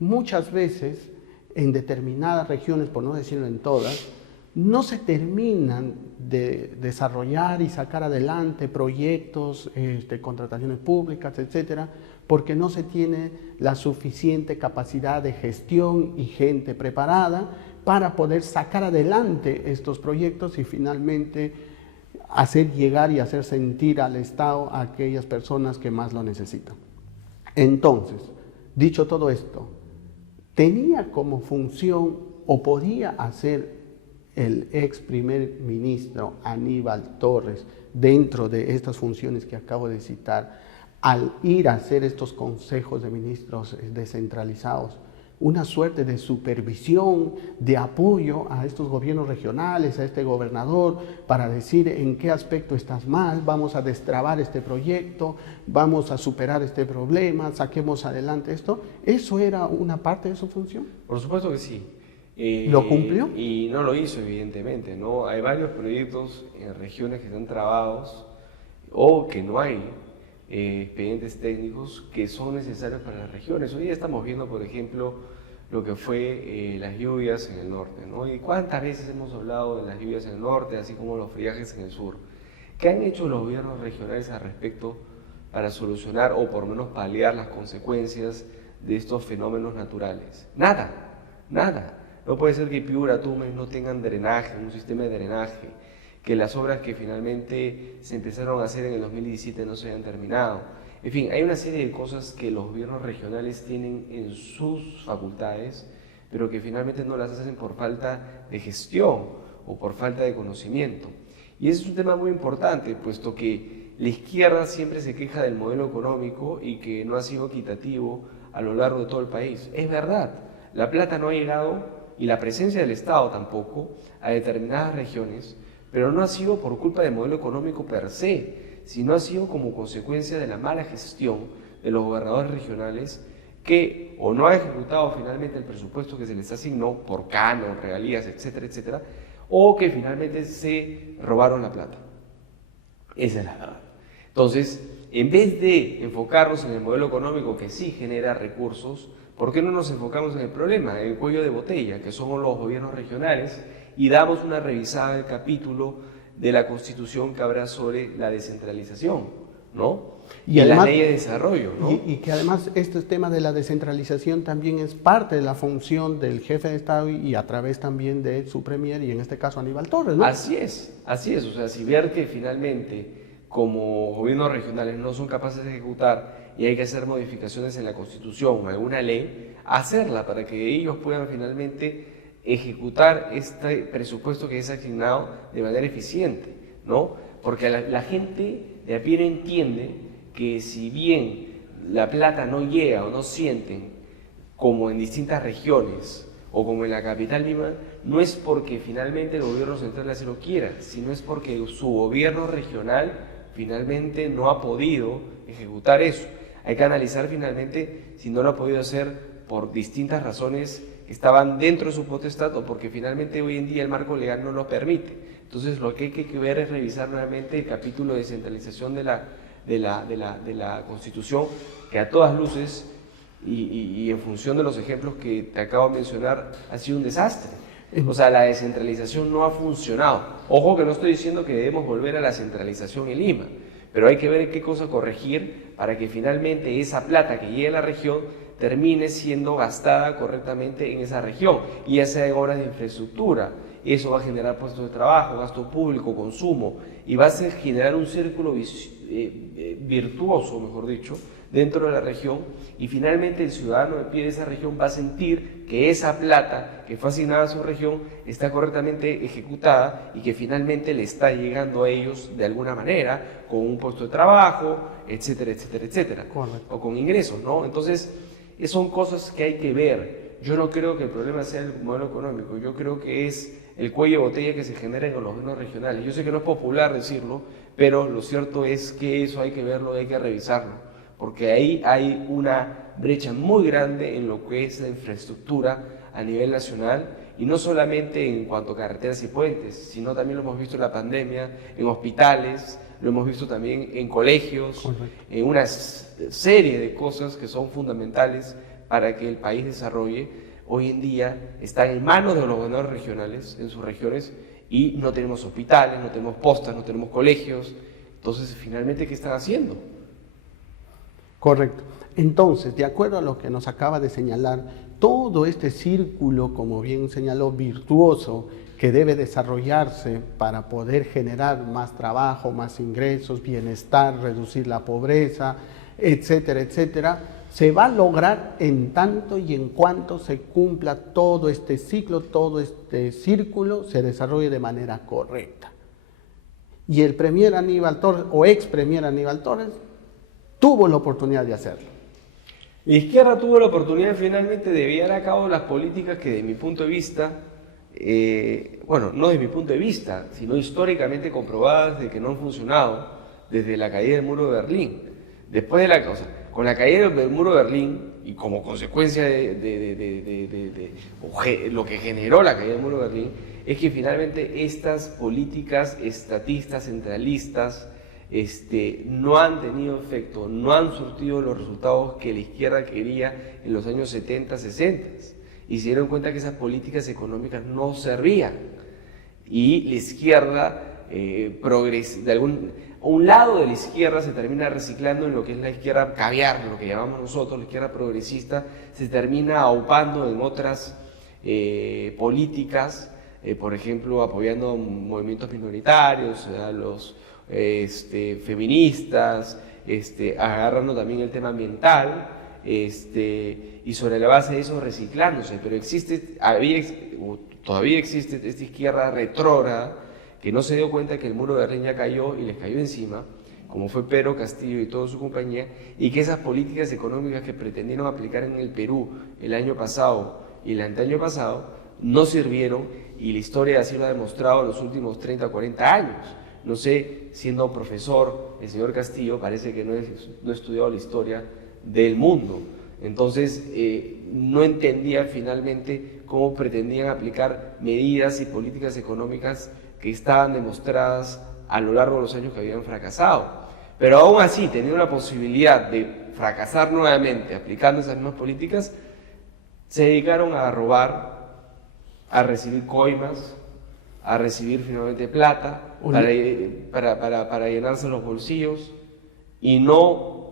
muchas veces en determinadas regiones, por no decirlo en todas, no se terminan de desarrollar y sacar adelante proyectos, contrataciones públicas, etcétera, porque no se tiene la suficiente capacidad de gestión y gente preparada para poder sacar adelante estos proyectos y finalmente hacer llegar y hacer sentir al Estado a aquellas personas que más lo necesitan. Entonces, dicho todo esto, tenía como función o podía hacer el ex primer ministro Aníbal Torres dentro de estas funciones que acabo de citar, al ir a hacer estos consejos de ministros descentralizados, una suerte de supervisión, de apoyo a estos gobiernos regionales, a este gobernador, para decir en qué aspecto estás mal, vamos a destrabar este proyecto, vamos a superar este problema, saquemos adelante esto. ¿Eso era una parte de su función? Por supuesto que sí. ¿Lo cumplió? Y no lo hizo, evidentemente, ¿no? Hay varios proyectos en regiones que están trabados o que no hay expedientes técnicos que son necesarios para las regiones. Hoy día estamos viendo, por ejemplo, lo que fue las lluvias en el norte, ¿no? Y cuántas veces hemos hablado de las lluvias en el norte, así como los friajes en el sur. ¿Qué han hecho los gobiernos regionales al respecto para solucionar o por lo menos paliar las consecuencias de estos fenómenos naturales? Nada, nada. No puede ser que Piura, Tumbes no tengan drenaje, un sistema de drenaje, que las obras que finalmente se empezaron a hacer en el 2017 no se hayan terminado. En fin, hay una serie de cosas que los gobiernos regionales tienen en sus facultades, pero que finalmente no las hacen por falta de gestión o por falta de conocimiento. Y ese es un tema muy importante, puesto que la izquierda siempre se queja del modelo económico y que no ha sido equitativo a lo largo de todo el país. Es verdad, la plata no ha llegado y la presencia del Estado tampoco a determinadas regiones, pero no ha sido por culpa del modelo económico per se, sino ha sido como consecuencia de la mala gestión de los gobernadores regionales que o no ha ejecutado finalmente el presupuesto que se les asignó por canon, regalías, etcétera, etcétera, o que finalmente se robaron la plata. Esa es la verdad. Entonces, en vez de enfocarnos en el modelo económico que sí genera recursos, ¿por qué no nos enfocamos en el problema, en el cuello de botella, que son los gobiernos regionales, y damos una revisada del capítulo de la Constitución que habla sobre la descentralización, ¿no? Y además, la ley de desarrollo, ¿no? Y que además este tema de la descentralización también es parte de la función del jefe de Estado y a través también de su premier, y en este caso Aníbal Torres, ¿no? Así es. O sea, si ver que finalmente como gobiernos regionales no son capaces de ejecutar y hay que hacer modificaciones en la Constitución o alguna ley, hacerla para que ellos puedan finalmente ejecutar este presupuesto que es asignado de manera eficiente, ¿no? Porque la gente de a pie no entiende que si bien la plata no llega o no sienten, como en distintas regiones o como en la capital Lima, no es porque finalmente el gobierno central así lo quiera, sino es porque su gobierno regional finalmente no ha podido ejecutar eso. Hay que analizar finalmente si no lo ha podido hacer por distintas razones que estaban dentro de su potestad o porque finalmente hoy en día el marco legal no lo permite. Entonces lo que hay que ver es revisar nuevamente el capítulo de descentralización de la Constitución, que a todas luces y en función de los ejemplos que te acabo de mencionar ha sido un desastre. O sea, la descentralización no ha funcionado. Ojo que no estoy diciendo que debemos volver a la centralización en Lima, pero hay que ver qué cosa corregir para que finalmente esa plata que llegue a la región termine siendo gastada correctamente en esa región, y ya sea en obras de infraestructura. Eso va a generar puestos de trabajo, gasto público, consumo, y va a generar un círculo virtuoso, mejor dicho, dentro de la región, y finalmente el ciudadano de pie de esa región va a sentir que esa plata que fue asignada a su región está correctamente ejecutada y que finalmente le está llegando a ellos de alguna manera, con un puesto de trabajo, etcétera, etcétera, etcétera. Correcto. O con ingresos, ¿no? Entonces, son cosas que hay que ver. Yo no creo que el problema sea el modelo económico, yo creo que es el cuello de botella que se genera en los gobiernos regionales. Yo sé que no es popular decirlo, pero lo cierto es que eso hay que verlo, hay que revisarlo, porque ahí hay una brecha muy grande en lo que es la infraestructura a nivel nacional, y no solamente en cuanto a carreteras y puentes, sino también lo hemos visto en la pandemia, en hospitales, lo hemos visto también en colegios, correcto, en una serie de cosas que son fundamentales para que el país desarrolle. Hoy en día están en manos de los gobernadores regionales en sus regiones y no tenemos hospitales, no tenemos postas, no tenemos colegios. Entonces, finalmente, ¿qué están haciendo? Correcto. Entonces, de acuerdo a lo que nos acaba de señalar, todo este círculo, como bien señaló, virtuoso, que debe desarrollarse para poder generar más trabajo, más ingresos, bienestar, reducir la pobreza, etcétera, etcétera, se va a lograr en tanto y en cuanto se cumpla todo este ciclo, todo este círculo se desarrolle de manera correcta. Y el premier Aníbal Torres, o ex premier Aníbal Torres, tuvo la oportunidad de hacerlo. La izquierda tuvo la oportunidad finalmente de llevar a cabo las políticas que, de mi punto de vista, bueno, no de mi punto de vista, sino históricamente comprobadas de que no han funcionado desde la caída del muro de Berlín. Después de la causa, con la caída del muro de Berlín y como consecuencia de lo que generó la caída del muro de Berlín, es que finalmente estas políticas estatistas, centralistas, no han tenido efecto, no han surtido los resultados que la izquierda quería en los años 70, 60, y se dieron cuenta que esas políticas económicas no servían, y la izquierda un lado de la izquierda se termina reciclando en lo que es la izquierda caviar, lo que llamamos nosotros la izquierda progresista, se termina aupando en otras políticas, por ejemplo, apoyando movimientos minoritarios, a los feministas, agarrando también el tema ambiental, y sobre la base de eso reciclándose, pero todavía existe esta izquierda retrógrada que no se dio cuenta que el muro de Berlín ya cayó y les cayó encima, como fue Pedro Castillo y toda su compañía, y que esas políticas económicas que pretendieron aplicar en el Perú el año pasado y el anteaño pasado no sirvieron, y la historia así lo ha demostrado en los últimos 30 o 40 años. No sé, siendo profesor, el señor Castillo parece que no ha estudiado la historia del mundo. Entonces, no entendía finalmente cómo pretendían aplicar medidas y políticas económicas que estaban demostradas a lo largo de los años que habían fracasado. Pero aún así, teniendo la posibilidad de fracasar nuevamente aplicando esas mismas políticas, se dedicaron a robar, a recibir coimas, a recibir finalmente plata para llenarse los bolsillos y no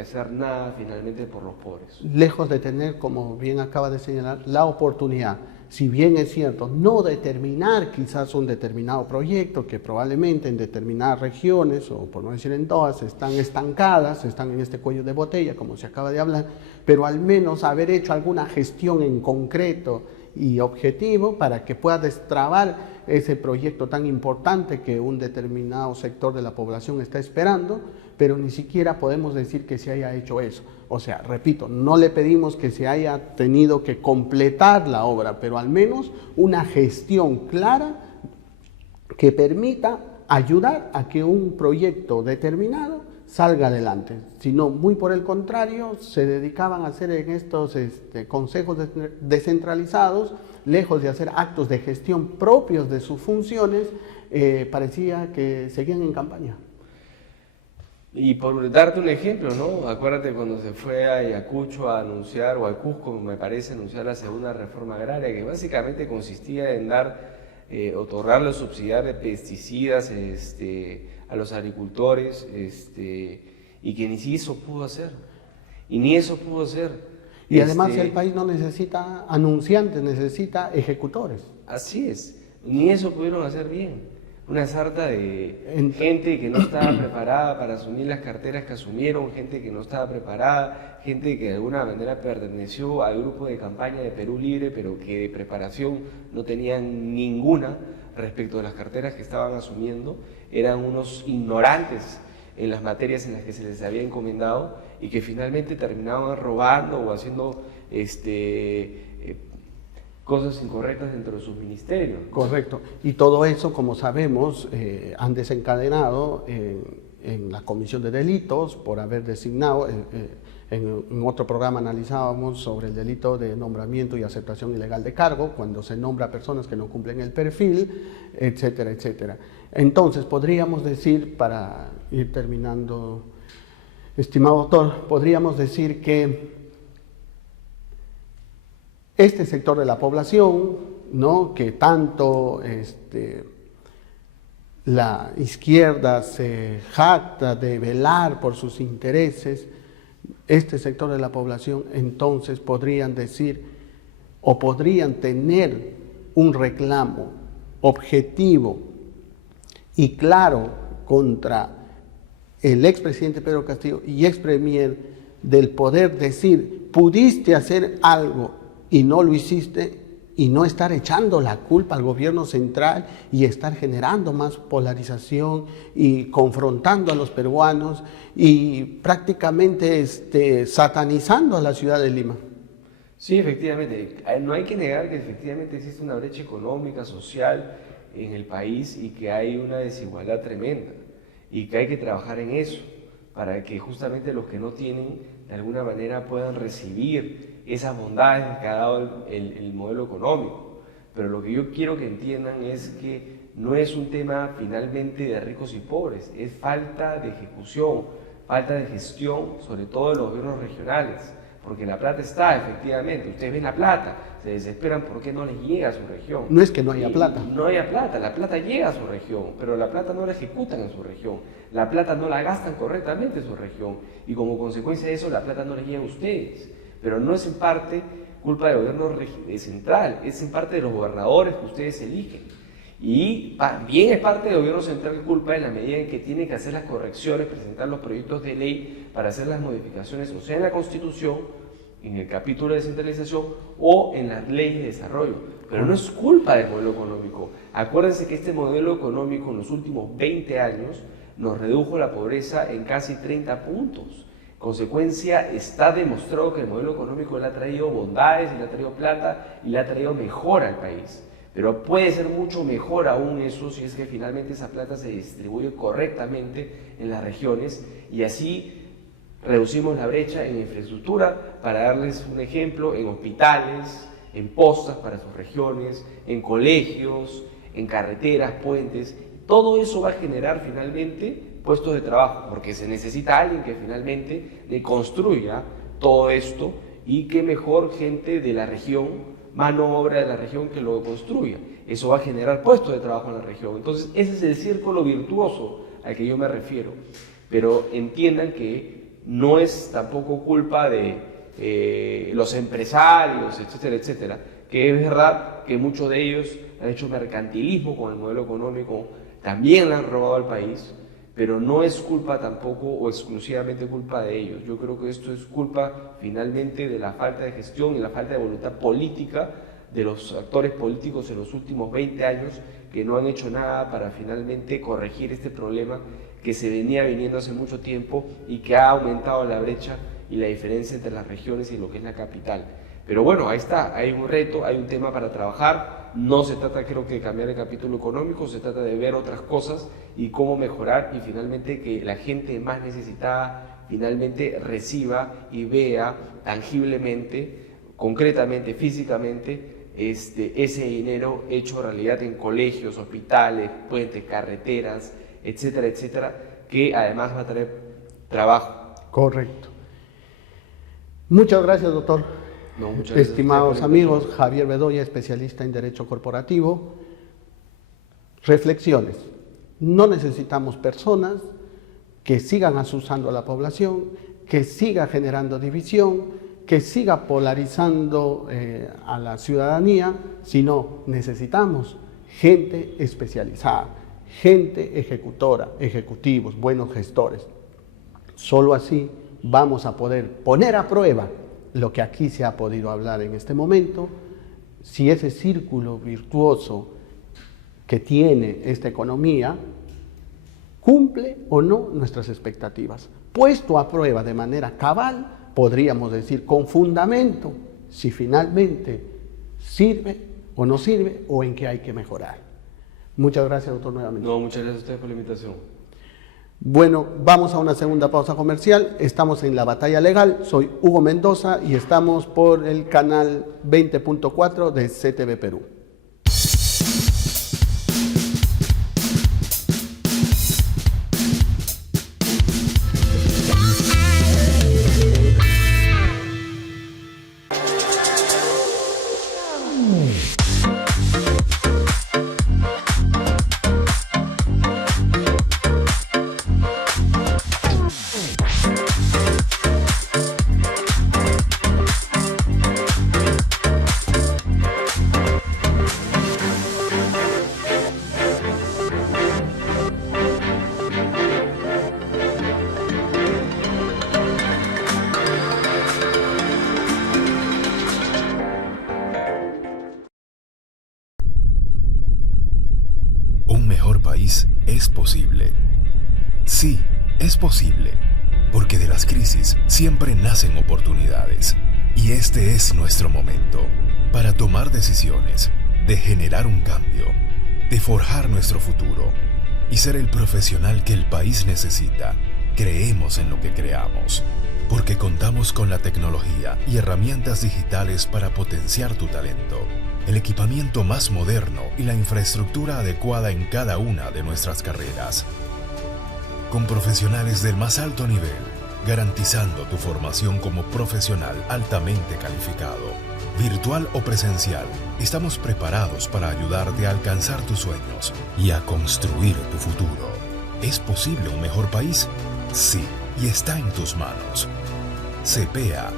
hacer nada finalmente por los pobres. Lejos de tener, como bien acaba de señalar, la oportunidad, si bien es cierto, no determinar quizás un determinado proyecto que probablemente en determinadas regiones, o por no decir en todas, están estancadas, están en este cuello de botella, como se acaba de hablar, pero al menos haber hecho alguna gestión en concreto y objetivo para que pueda destrabar ese proyecto tan importante que un determinado sector de la población está esperando, pero ni siquiera podemos decir que se haya hecho eso. O sea, repito, no le pedimos que se haya tenido que completar la obra, pero al menos una gestión clara que permita ayudar a que un proyecto determinado salga adelante. Sino, muy por el contrario, se dedicaban a hacer en estos consejos descentralizados, lejos de hacer actos de gestión propios de sus funciones, parecía que seguían en campaña. Y por darte un ejemplo, ¿no? Acuérdate cuando se fue a Ayacucho a anunciar, o a Cusco, me parece, anunciar la segunda reforma agraria, que básicamente consistía en otorgarle o subsidiar de pesticidas a los agricultores, y que ni si eso pudo hacer. Y ni eso pudo hacer. Y además el país no necesita anunciantes, necesita ejecutores. Así es, ni eso pudieron hacer bien. Una sarta de gente que no estaba preparada para asumir las carteras que asumieron, gente que no estaba preparada, gente que de alguna manera perteneció al grupo de campaña de Perú Libre, pero que de preparación no tenían ninguna respecto a las carteras que estaban asumiendo. Eran unos ignorantes en las materias en las que se les había encomendado y que finalmente terminaban robando o haciendo cosas incorrectas dentro de sus ministerios. Correcto. Y todo eso, como sabemos, han desencadenado en la Comisión de Delitos por haber designado, en otro programa analizábamos sobre el delito de nombramiento y aceptación ilegal de cargo, cuando se nombra a personas que no cumplen el perfil, etcétera, etcétera. Entonces, podríamos decir, para ir terminando, estimado doctor, podríamos decir que este sector de la población, ¿no?, que tanto la izquierda se jacta de velar por sus intereses, este sector de la población entonces podrían decir o podrían tener un reclamo objetivo y claro contra el expresidente Pedro Castillo y expremier del poder decir, pudiste hacer algo y no lo hiciste, y no estar echando la culpa al gobierno central y estar generando más polarización y confrontando a los peruanos y prácticamente satanizando a la ciudad de Lima. Sí, efectivamente. No hay que negar que efectivamente existe una brecha económica, social en el país y que hay una desigualdad tremenda y que hay que trabajar en eso para que justamente los que no tienen de alguna manera puedan recibir esas bondades que ha dado el modelo económico. Pero lo que yo quiero que entiendan es que no es un tema finalmente de ricos y pobres, es falta de ejecución, falta de gestión, sobre todo de los gobiernos regionales, porque la plata está, efectivamente, ustedes ven la plata, se desesperan porque no les llega a su región. No es que no haya plata. No haya plata, la plata llega a su región, pero la plata no la ejecutan en su región, la plata no la gastan correctamente en su región, y como consecuencia de eso la plata no les llega a ustedes. Pero no es en parte culpa del gobierno central, es en parte de los gobernadores que ustedes eligen. Y también es parte del gobierno central culpa en la medida en que tiene que hacer las correcciones, presentar los proyectos de ley para hacer las modificaciones, o sea en la Constitución, en el capítulo de descentralización o en las leyes de desarrollo. Pero no es culpa del modelo económico. Acuérdense que este modelo económico en los últimos 20 años nos redujo la pobreza en casi 30 puntos. Consecuencia, está demostrado que el modelo económico le ha traído bondades, y le ha traído plata y le ha traído mejora al país. Pero puede ser mucho mejor aún eso si es que finalmente esa plata se distribuye correctamente en las regiones y así reducimos la brecha en infraestructura, para darles un ejemplo, en hospitales, en postas para sus regiones, en colegios, en carreteras, puentes. Todo eso va a generar finalmente puestos de trabajo, porque se necesita alguien que finalmente le construya todo esto y que mejor gente de la región, mano obra de la región que lo construya. Eso va a generar puestos de trabajo en la región. Entonces ese es el círculo virtuoso al que yo me refiero. Pero entiendan que no es tampoco culpa de los empresarios, etcétera, etcétera, que es verdad que muchos de ellos han hecho mercantilismo con el modelo económico, también le han robado al país, pero no es culpa tampoco o exclusivamente culpa de ellos. Yo creo que esto es culpa finalmente de la falta de gestión y la falta de voluntad política de los actores políticos en los últimos 20 años que no han hecho nada para finalmente corregir este problema que se venía viniendo hace mucho tiempo y que ha aumentado la brecha y la diferencia entre las regiones y lo que es la capital. Pero bueno, ahí está, hay un reto, hay un tema para trabajar. No se trata, creo que, de cambiar el capítulo económico, se trata de ver otras cosas y cómo mejorar, y finalmente que la gente más necesitada finalmente reciba y vea tangiblemente, concretamente, físicamente, ese dinero hecho realidad en colegios, hospitales, puentes, carreteras, etcétera, etcétera, que además va a traer trabajo. Correcto. Muchas gracias, doctor. No, muchas gracias. Estimados amigos, Javier Bedoya, especialista en Derecho Corporativo. Reflexiones. No necesitamos personas que sigan asusando a la población, que siga generando división, que siga polarizando a la ciudadanía, sino necesitamos gente especializada, gente ejecutora, ejecutivos, buenos gestores. Solo así vamos a poder poner a prueba lo que aquí se ha podido hablar en este momento, si ese círculo virtuoso que tiene esta economía cumple o no nuestras expectativas. Puesto a prueba de manera cabal, podríamos decir con fundamento, si finalmente sirve o no sirve o en qué hay que mejorar. Muchas gracias, doctor, nuevamente. No, muchas gracias a ustedes por la invitación. Bueno, vamos a una segunda pausa comercial. Estamos en La Batalla Legal. Soy Hugo Mendoza y estamos por el canal 20.4 de CTV Perú. Un mejor país es posible. Sí, es posible, porque de las crisis siempre nacen oportunidades. Y este es nuestro momento para tomar decisiones, de generar un cambio, de forjar nuestro futuro y ser el profesional que el país necesita. Creemos en lo que creamos, porque contamos con la tecnología y herramientas digitales para potenciar tu talento, el equipamiento más moderno y la infraestructura adecuada en cada una de nuestras carreras. Con profesionales del más alto nivel, garantizando tu formación como profesional altamente calificado. Virtual o presencial, estamos preparados para ayudarte a alcanzar tus sueños y a construir tu futuro. ¿Es posible un mejor país? Sí, y está en tus manos. CPEA,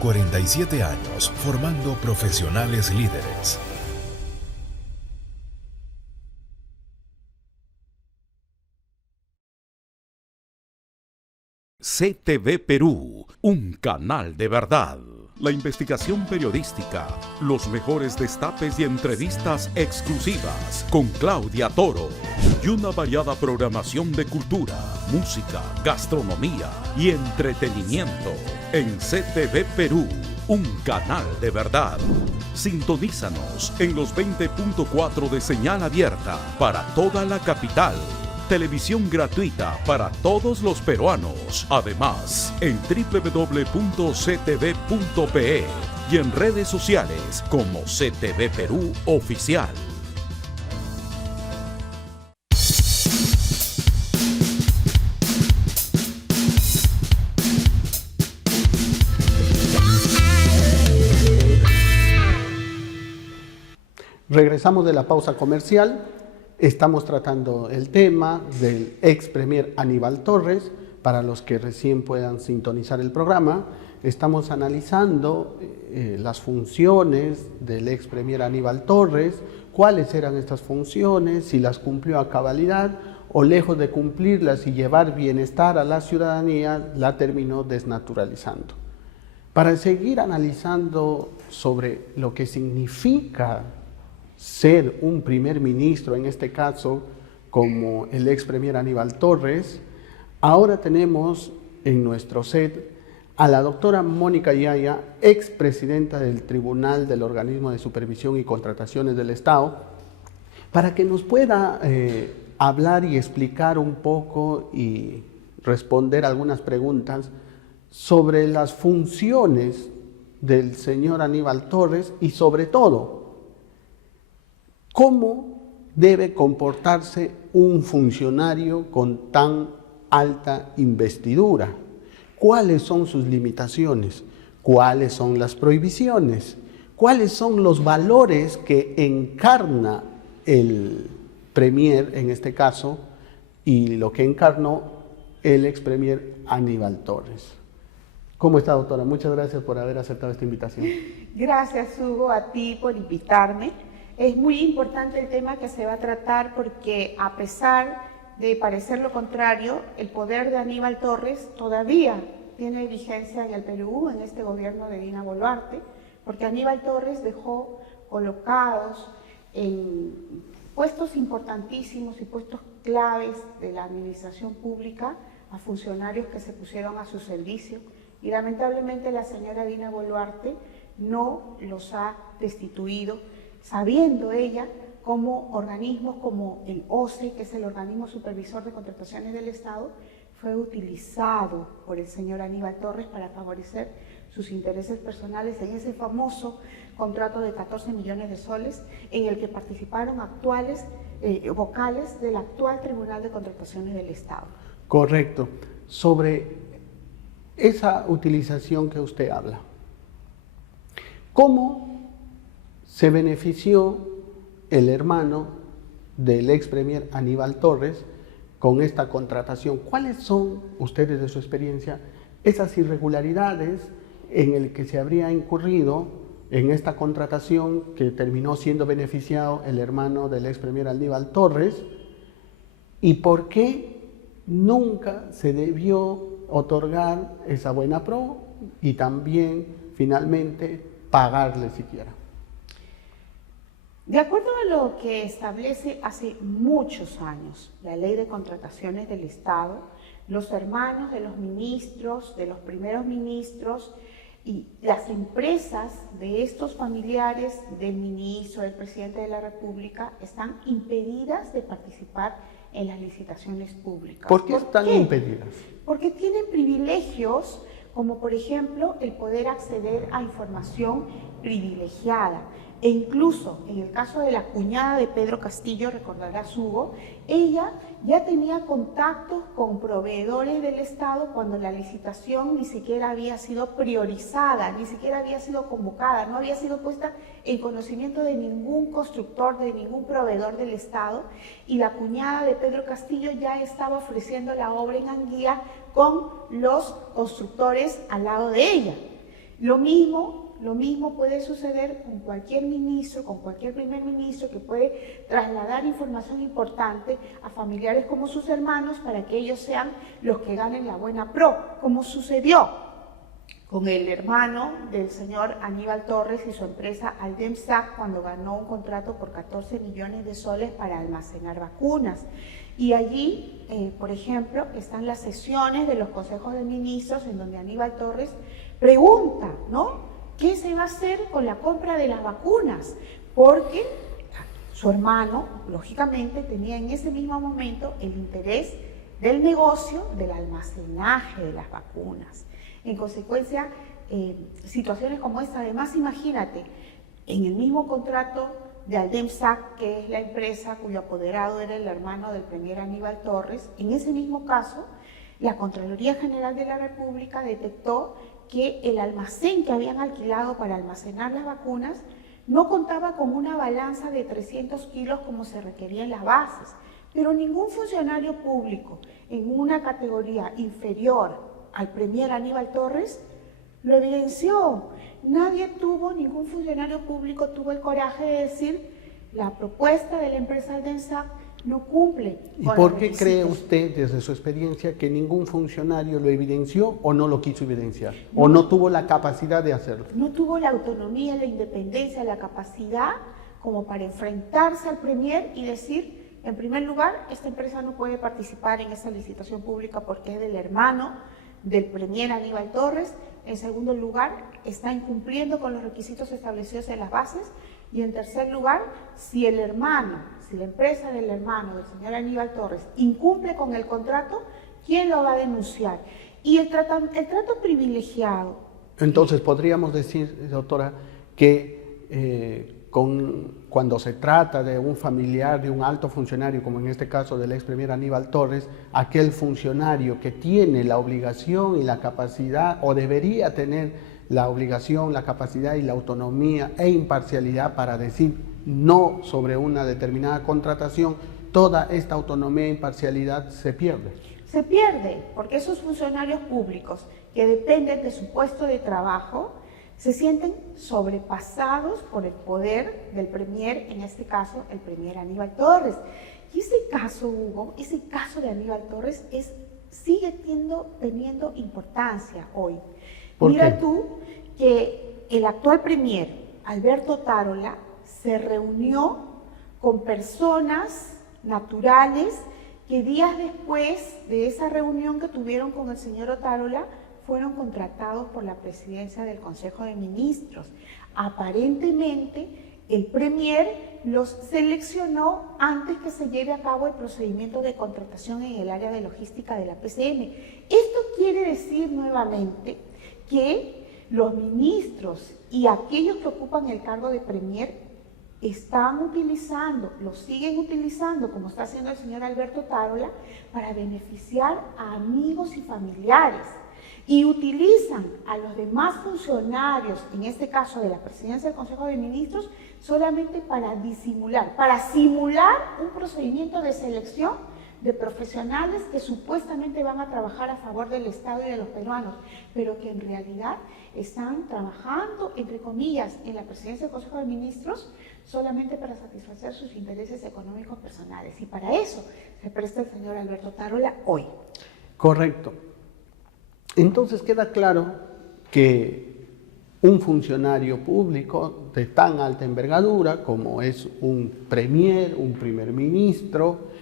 47 años formando profesionales líderes. CTV Perú, un canal de verdad. La investigación periodística, los mejores destapes y entrevistas exclusivas con Claudia Toro y una variada programación de cultura, música, gastronomía y entretenimiento en CTV Perú, un canal de verdad. Sintonízanos en los 20.4 de señal abierta para toda la capital. Televisión gratuita para todos los peruanos. Además, en www.ctv.pe y en redes sociales como CTV Perú Oficial. Regresamos de la pausa comercial. Estamos tratando el tema del ex premier Aníbal Torres. Para los que recién puedan sintonizar el programa, estamos analizando las funciones del ex premier Aníbal Torres, cuáles eran estas funciones, si las cumplió a cabalidad o lejos de cumplirlas y llevar bienestar a la ciudadanía, la terminó desnaturalizando. Para seguir analizando sobre lo que significa ser un primer ministro, en este caso como el ex premier Aníbal Torres, Ahora tenemos en nuestro set a la doctora Mónica Yaya, expresidenta del Tribunal del Organismo de Supervisión y Contrataciones del Estado, para que nos pueda hablar y explicar un poco y responder algunas preguntas sobre las funciones del señor Aníbal Torres y sobre todo, cómo debe comportarse un funcionario con tan alta investidura, cuáles son sus limitaciones, cuáles son las prohibiciones, cuáles son los valores que encarna el premier en este caso y lo que encarnó el ex premier Aníbal Torres. ¿Cómo está, doctora? Muchas gracias por haber aceptado esta invitación. Gracias, Hugo, a ti por invitarme. Es muy importante el tema que se va a tratar porque, a pesar de parecer lo contrario, el poder de Aníbal Torres todavía tiene vigencia en el Perú, en este gobierno de Dina Boluarte, porque Aníbal Torres dejó colocados en puestos importantísimos y puestos claves de la administración pública a funcionarios que se pusieron a su servicio, y lamentablemente la señora Dina Boluarte no los ha destituido, sabiendo ella cómo organismos como el OCE, que es el Organismo Supervisor de Contrataciones del Estado, fue utilizado por el señor Aníbal Torres para favorecer sus intereses personales en ese famoso contrato de 14 millones de soles en el que participaron actuales vocales del actual Tribunal de Contrataciones del Estado. Correcto. Sobre esa utilización que usted habla, ¿cómo se benefició el hermano del ex premier Aníbal Torres con esta contratación? ¿Cuáles son, ustedes de su experiencia, esas irregularidades en el que se habría incurrido en esta contratación que terminó siendo beneficiado el hermano del ex premier Aníbal Torres? ¿Y por qué nunca se debió otorgar esa buena pro y también finalmente pagarle siquiera? De acuerdo a lo que establece hace muchos años la Ley de Contrataciones del Estado, los hermanos de los ministros, de los primeros ministros y las empresas de estos familiares del ministro, del presidente de la República, están impedidas de participar en las licitaciones públicas. ¿Por qué están impedidas? Porque tienen privilegios, como por ejemplo el poder acceder a información privilegiada. E incluso en el caso de la cuñada de Pedro Castillo, recordarás, Hugo, ella ya tenía contactos con proveedores del Estado cuando la licitación ni siquiera había sido priorizada, ni siquiera había sido convocada, no había sido puesta en conocimiento de ningún constructor, de ningún proveedor del Estado, y la cuñada de Pedro Castillo ya estaba ofreciendo la obra en Anguía con los constructores al lado de ella. Lo mismo puede suceder con cualquier ministro, con cualquier primer ministro que puede trasladar información importante a familiares como sus hermanos para que ellos sean los que ganen la buena pro, como sucedió con el hermano del señor Aníbal Torres y su empresa Aldemsac cuando ganó un contrato por 14 millones de soles para almacenar vacunas. Y allí, por ejemplo, están las sesiones de los consejos de ministros en donde Aníbal Torres pregunta, ¿no?, ¿qué se va a hacer con la compra de las vacunas? Porque su hermano, lógicamente, tenía en ese mismo momento el interés del negocio del almacenaje de las vacunas. En consecuencia, situaciones como esta, además, imagínate, en el mismo contrato de Aldemsac, que es la empresa cuyo apoderado era el hermano del premier Aníbal Torres, en ese mismo caso, la Contraloría General de la República detectó que el almacén que habían alquilado para almacenar las vacunas no contaba con una balanza de 300 kilos como se requería en las bases, pero ningún funcionario público en una categoría inferior al premier Aníbal Torres lo evidenció. Ningún funcionario público tuvo el coraje de decir la propuesta de la empresa Aldemsac no cumple. ¿Y por qué cree usted, desde su experiencia, que ningún funcionario lo evidenció o no lo quiso evidenciar? ¿O no tuvo la capacidad de hacerlo? No tuvo la autonomía, la independencia, la capacidad como para enfrentarse al premier y decir En primer lugar, esta empresa no puede participar en esta licitación pública porque es del hermano del premier Aníbal Torres. En segundo lugar, está incumpliendo con los requisitos establecidos en las bases. Y en tercer lugar, si la empresa del hermano del señor Aníbal Torres incumple con el contrato, ¿quién lo va a denunciar? Y el trato privilegiado. Entonces, podríamos decir, doctora, que cuando se trata de un familiar, de un alto funcionario, como en este caso del ex premier Aníbal Torres, aquel funcionario que tiene la obligación y la capacidad, o debería tener la obligación, la capacidad y la autonomía e imparcialidad para decir no sobre una determinada contratación, toda esta autonomía e imparcialidad se pierde. Se pierde porque esos funcionarios públicos que dependen de su puesto de trabajo se sienten sobrepasados por el poder del premier, en este caso el premier Aníbal Torres. Y ese caso, Hugo, ese caso de Aníbal Torres sigue teniendo importancia hoy. Mira tú que el actual premier, Alberto Tarola, se reunió con personas naturales que días después de esa reunión que tuvieron con el señor Otárola, fueron contratados por la presidencia del Consejo de Ministros. Aparentemente, el premier los seleccionó antes que se lleve a cabo el procedimiento de contratación en el área de logística de la PCM. Esto quiere decir nuevamente que los ministros y aquellos que ocupan el cargo de premier lo siguen utilizando, como está haciendo el señor Alberto Tarola, para beneficiar a amigos y familiares. Y utilizan a los demás funcionarios, en este caso de la presidencia del Consejo de Ministros, solamente para disimular, para simular un procedimiento de selección de profesionales que supuestamente van a trabajar a favor del Estado y de los peruanos, pero que en realidad están trabajando, entre comillas, en la presidencia del Consejo de Ministros solamente para satisfacer sus intereses económicos personales. Y para eso se presta el señor Alberto Tarola hoy. Correcto. Entonces queda claro que un funcionario público de tan alta envergadura como es un premier, un primer ministro,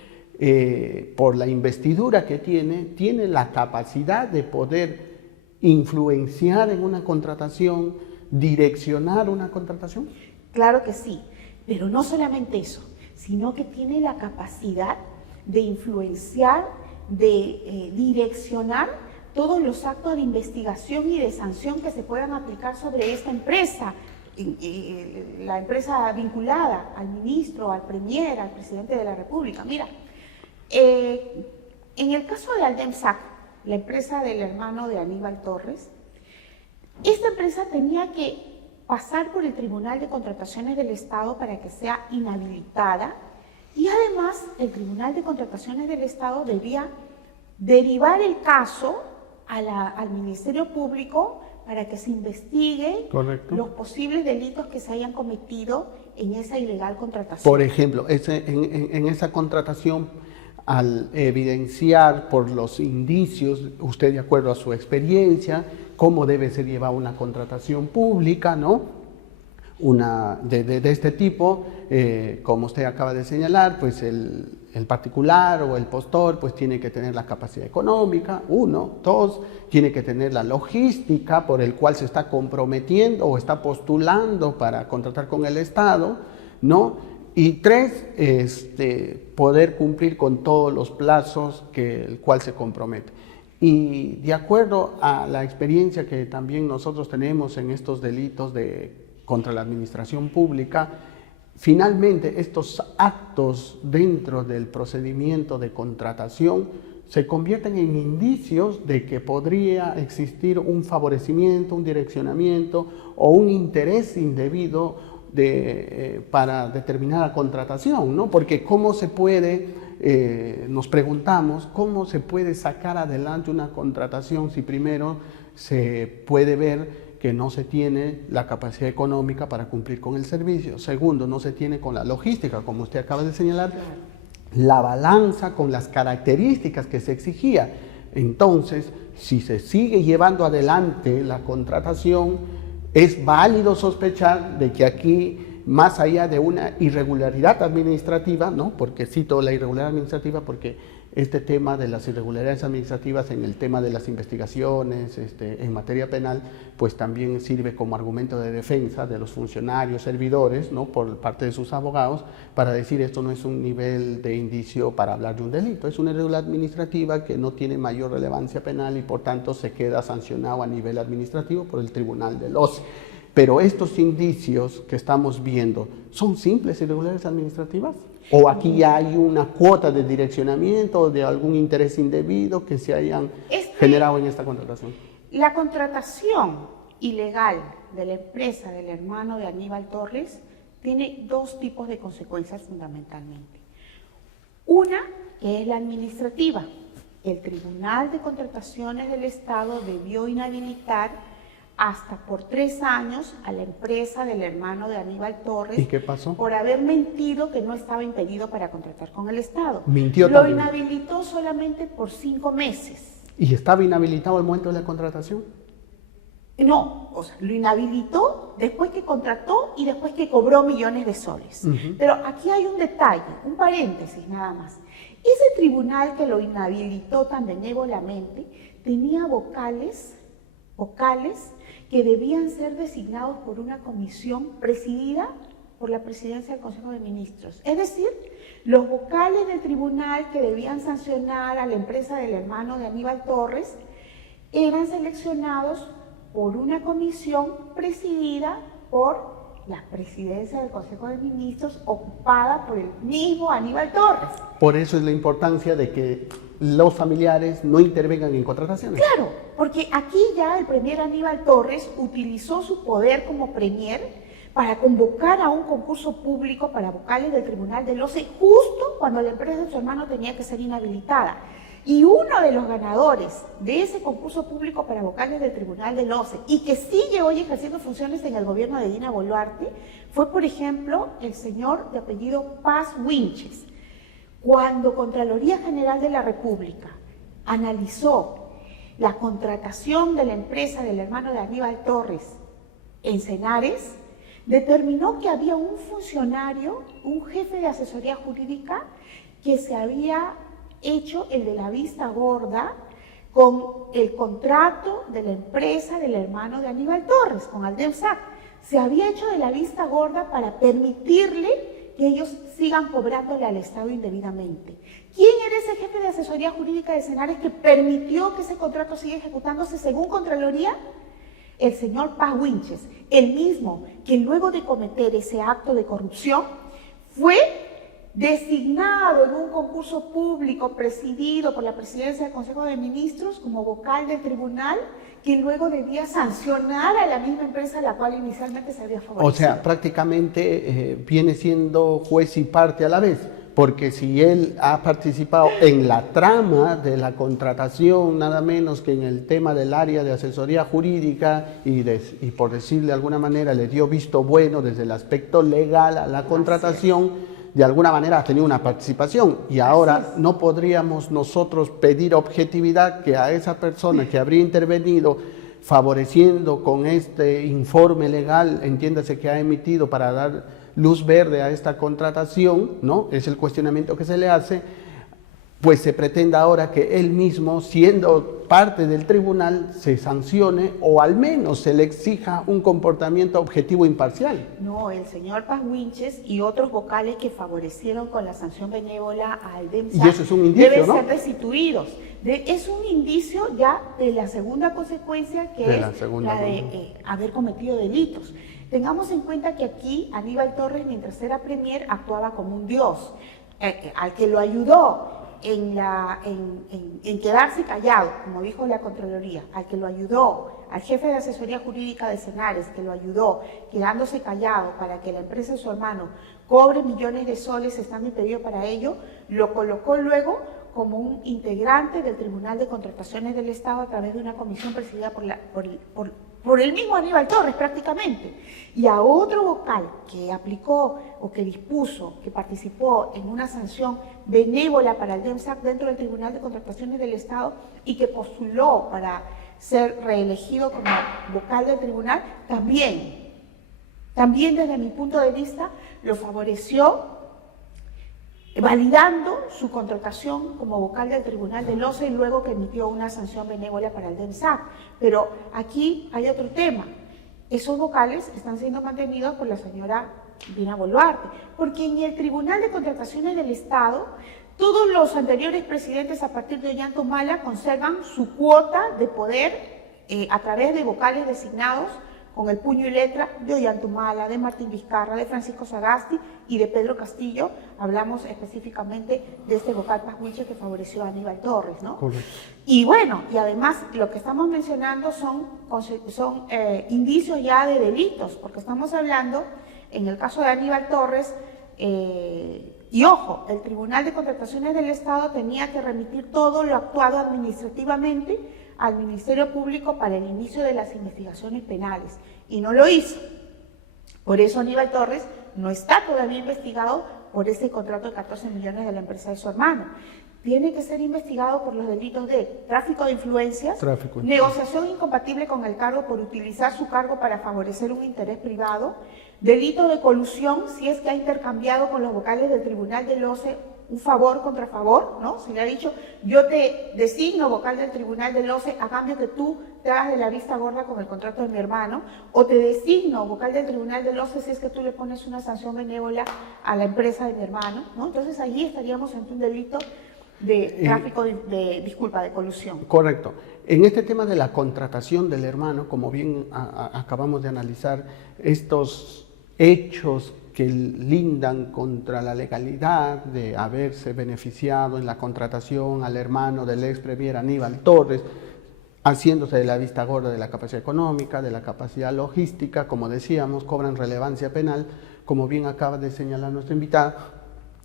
por la investidura que tiene la capacidad de poder influenciar en una contratación, direccionar una contratación. Claro que sí, pero no solamente eso, sino que tiene la capacidad de influenciar, de direccionar todos los actos de investigación y de sanción que se puedan aplicar sobre esta empresa, la empresa vinculada al ministro, al premier, al presidente de la República. Mira, en el caso de Aldemsac, la empresa del hermano de Aníbal Torres, esta empresa tenía que pasar por el Tribunal de Contrataciones del Estado para que sea inhabilitada, y además el Tribunal de Contrataciones del Estado debía derivar el caso al Ministerio Público para que se investigue los posibles delitos que se hayan cometido en esa ilegal contratación. Por ejemplo, en esa contratación, al evidenciar por los indicios, usted de acuerdo a su experiencia, cómo debe ser llevada una contratación pública, ¿no? De este tipo, como usted acaba de señalar, pues el particular o el postor pues tiene que tener la capacidad económica, 1, 2, tiene que tener la logística por el cual se está comprometiendo o está postulando para contratar con el Estado, ¿no? Y 3, poder cumplir con todos los plazos el cual se compromete. Y de acuerdo a la experiencia que también nosotros tenemos en estos delitos contra la administración pública, finalmente estos actos dentro del procedimiento de contratación se convierten en indicios de que podría existir un favorecimiento, un direccionamiento o un interés indebido para determinada contratación, ¿no? Porque cómo se puede, nos preguntamos, cómo se puede sacar adelante una contratación si primero se puede ver que no se tiene la capacidad económica para cumplir con el servicio. Segundo, no se tiene con la logística, como usted acaba de señalar, la balanza con las características que se exigía. Entonces, si se sigue llevando adelante la contratación, es válido sospechar de que aquí más allá de una irregularidad administrativa, ¿no? Porque cito la irregularidad administrativa porque este tema de las irregularidades administrativas en el tema de las investigaciones en materia penal, pues también sirve como argumento de defensa de los funcionarios, servidores, ¿no? Por parte de sus abogados, para decir esto no es un nivel de indicio para hablar de un delito, es una irregularidad administrativa que no tiene mayor relevancia penal y por tanto se queda sancionado a nivel administrativo por el Tribunal del OCE. Pero estos indicios que estamos viendo, ¿son simples irregularidades administrativas? ¿O aquí ya hay una cuota de direccionamiento o de algún interés indebido que se hayan generado en esta contratación? La contratación ilegal de la empresa del hermano de Aníbal Torres tiene dos tipos de consecuencias fundamentalmente. Una, que es la administrativa. El Tribunal de Contrataciones del Estado debió inhabilitar hasta por 3 años a la empresa del hermano de Aníbal Torres. ¿Y qué pasó? Por haber mentido que no estaba impedido para contratar con el Estado. Mintió Lo también. inhabilitó solamente por 5 meses. ¿Y estaba inhabilitado al momento de la contratación? No, o sea, lo inhabilitó después que contrató y después que cobró millones de soles. Pero aquí hay un detalle, un paréntesis nada más. Ese tribunal que lo inhabilitó tan benévolamente tenía vocales que debían ser designados por una comisión presidida por la presidencia del Consejo de Ministros. Es decir, los vocales del tribunal que debían sancionar a la empresa del hermano de Aníbal Torres eran seleccionados por una comisión presidida por la presidencia del Consejo de Ministros ocupada por el mismo Aníbal Torres. Por eso es la importancia de que los familiares no intervengan en contrataciones. Claro, porque aquí ya el premier Aníbal Torres utilizó su poder como premier para convocar a un concurso público para vocales del Tribunal del OCE justo cuando la empresa de su hermano tenía que ser inhabilitada. Y uno de los ganadores de ese concurso público para vocales del Tribunal del OCE y que sigue hoy ejerciendo funciones en el gobierno de Dina Boluarte fue, por ejemplo, el señor de apellido Paz Winches. Cuando Contraloría General de la República analizó la contratación de la empresa del hermano de Aníbal Torres en Cenares, determinó que había un funcionario, un jefe de asesoría jurídica, que se había hecho el de la vista gorda con el contrato de la empresa del hermano de Aníbal Torres, con Aldemsac. Se había hecho de la vista gorda para permitirle que ellos sigan cobrándole al Estado indebidamente. ¿Quién era ese jefe de asesoría jurídica de Cenares que permitió que ese contrato siga ejecutándose según Contraloría? El señor Paz Winches, el mismo que luego de cometer ese acto de corrupción fue designado en un concurso público presidido por la presidencia del Consejo de Ministros como vocal del tribunal, que luego debía sancionar a la misma empresa a la cual inicialmente se había favorecido. O sea, prácticamente viene siendo juez y parte a la vez, porque si él ha participado en la trama de la contratación, nada menos que en el tema del área de asesoría jurídica y por decirle de alguna manera le dio visto bueno desde el aspecto legal a la contratación, de alguna manera ha tenido una participación y ahora no podríamos nosotros pedir objetividad que a esa persona que habría intervenido favoreciendo con este informe legal, entiéndase que ha emitido para dar luz verde a esta contratación, ¿no? Es el cuestionamiento que se le hace, pues se pretenda ahora que él mismo, siendo parte del tribunal, se sancione o al menos se le exija un comportamiento objetivo imparcial. No, el señor Paz Winches y otros vocales que favorecieron con la sanción benévola a Aldemsac y eso es un indicio, deben ¿no? ser destituidos. Es un indicio ya de la segunda consecuencia, que es la de haber cometido delitos. Tengamos en cuenta que aquí Aníbal Torres, mientras era premier, actuaba como un dios, al que lo ayudó en quedarse callado, como dijo la Contraloría, al que lo ayudó, al jefe de asesoría jurídica de Cenares, que lo ayudó quedándose callado para que la empresa de su hermano cobre millones de soles estando impedido para ello, lo colocó luego como un integrante del Tribunal de Contrataciones del Estado a través de una comisión presidida por el mismo Aníbal Torres prácticamente, y a otro vocal que aplicó o que dispuso, que participó en una sanción benévola para el DEMSAC dentro del Tribunal de Contrataciones del Estado y que postuló para ser reelegido como vocal del tribunal, también También desde mi punto de vista lo favoreció validando su contratación como vocal del Tribunal del OCE y luego que emitió una sanción benévola para el DEMSAC. Pero aquí hay otro tema. Esos vocales están siendo mantenidos por la señora Dina Boluarte, porque en el Tribunal de Contrataciones del Estado todos los anteriores presidentes a partir de Ollantumala conservan su cuota de poder a través de vocales designados con el puño y letra de Ollantumala, de Martín Vizcarra, de Francisco Sagasti y de Pedro Castillo. Hablamos específicamente de este vocal Pascuiche que favoreció a Aníbal Torres, ¿no? Correcto. Y bueno, y además lo que estamos mencionando son indicios ya de delitos, porque estamos hablando, en el caso de Aníbal Torres, y ojo, el Tribunal de Contrataciones del Estado tenía que remitir todo lo actuado administrativamente al Ministerio Público para el inicio de las investigaciones penales, y no lo hizo. Por eso Aníbal Torres no está todavía investigado por ese contrato de 14 millones de la empresa de su hermano. Tiene que ser investigado por los delitos de tráfico de influencias, negociación incompatible con el cargo por utilizar su cargo para favorecer un interés privado, delito de colusión si es que ha intercambiado con los vocales del Tribunal del OCE un favor contra favor, ¿no? Se le ha dicho, yo te designo vocal del Tribunal del OCE a cambio que tú te hagas de la vista gorda con el contrato de mi hermano, o te designo vocal del Tribunal del OCE si es que tú le pones una sanción benévola a la empresa de mi hermano, ¿no? Entonces allí estaríamos ante un delito de tráfico de colusión. Correcto. En este tema de la contratación del hermano, como bien acabamos de analizar, estos hechos que lindan contra la legalidad de haberse beneficiado en la contratación al hermano del ex premier Aníbal Torres, haciéndose de la vista gorda de la capacidad económica, de la capacidad logística, como decíamos, cobran relevancia penal, como bien acaba de señalar nuestra invitada,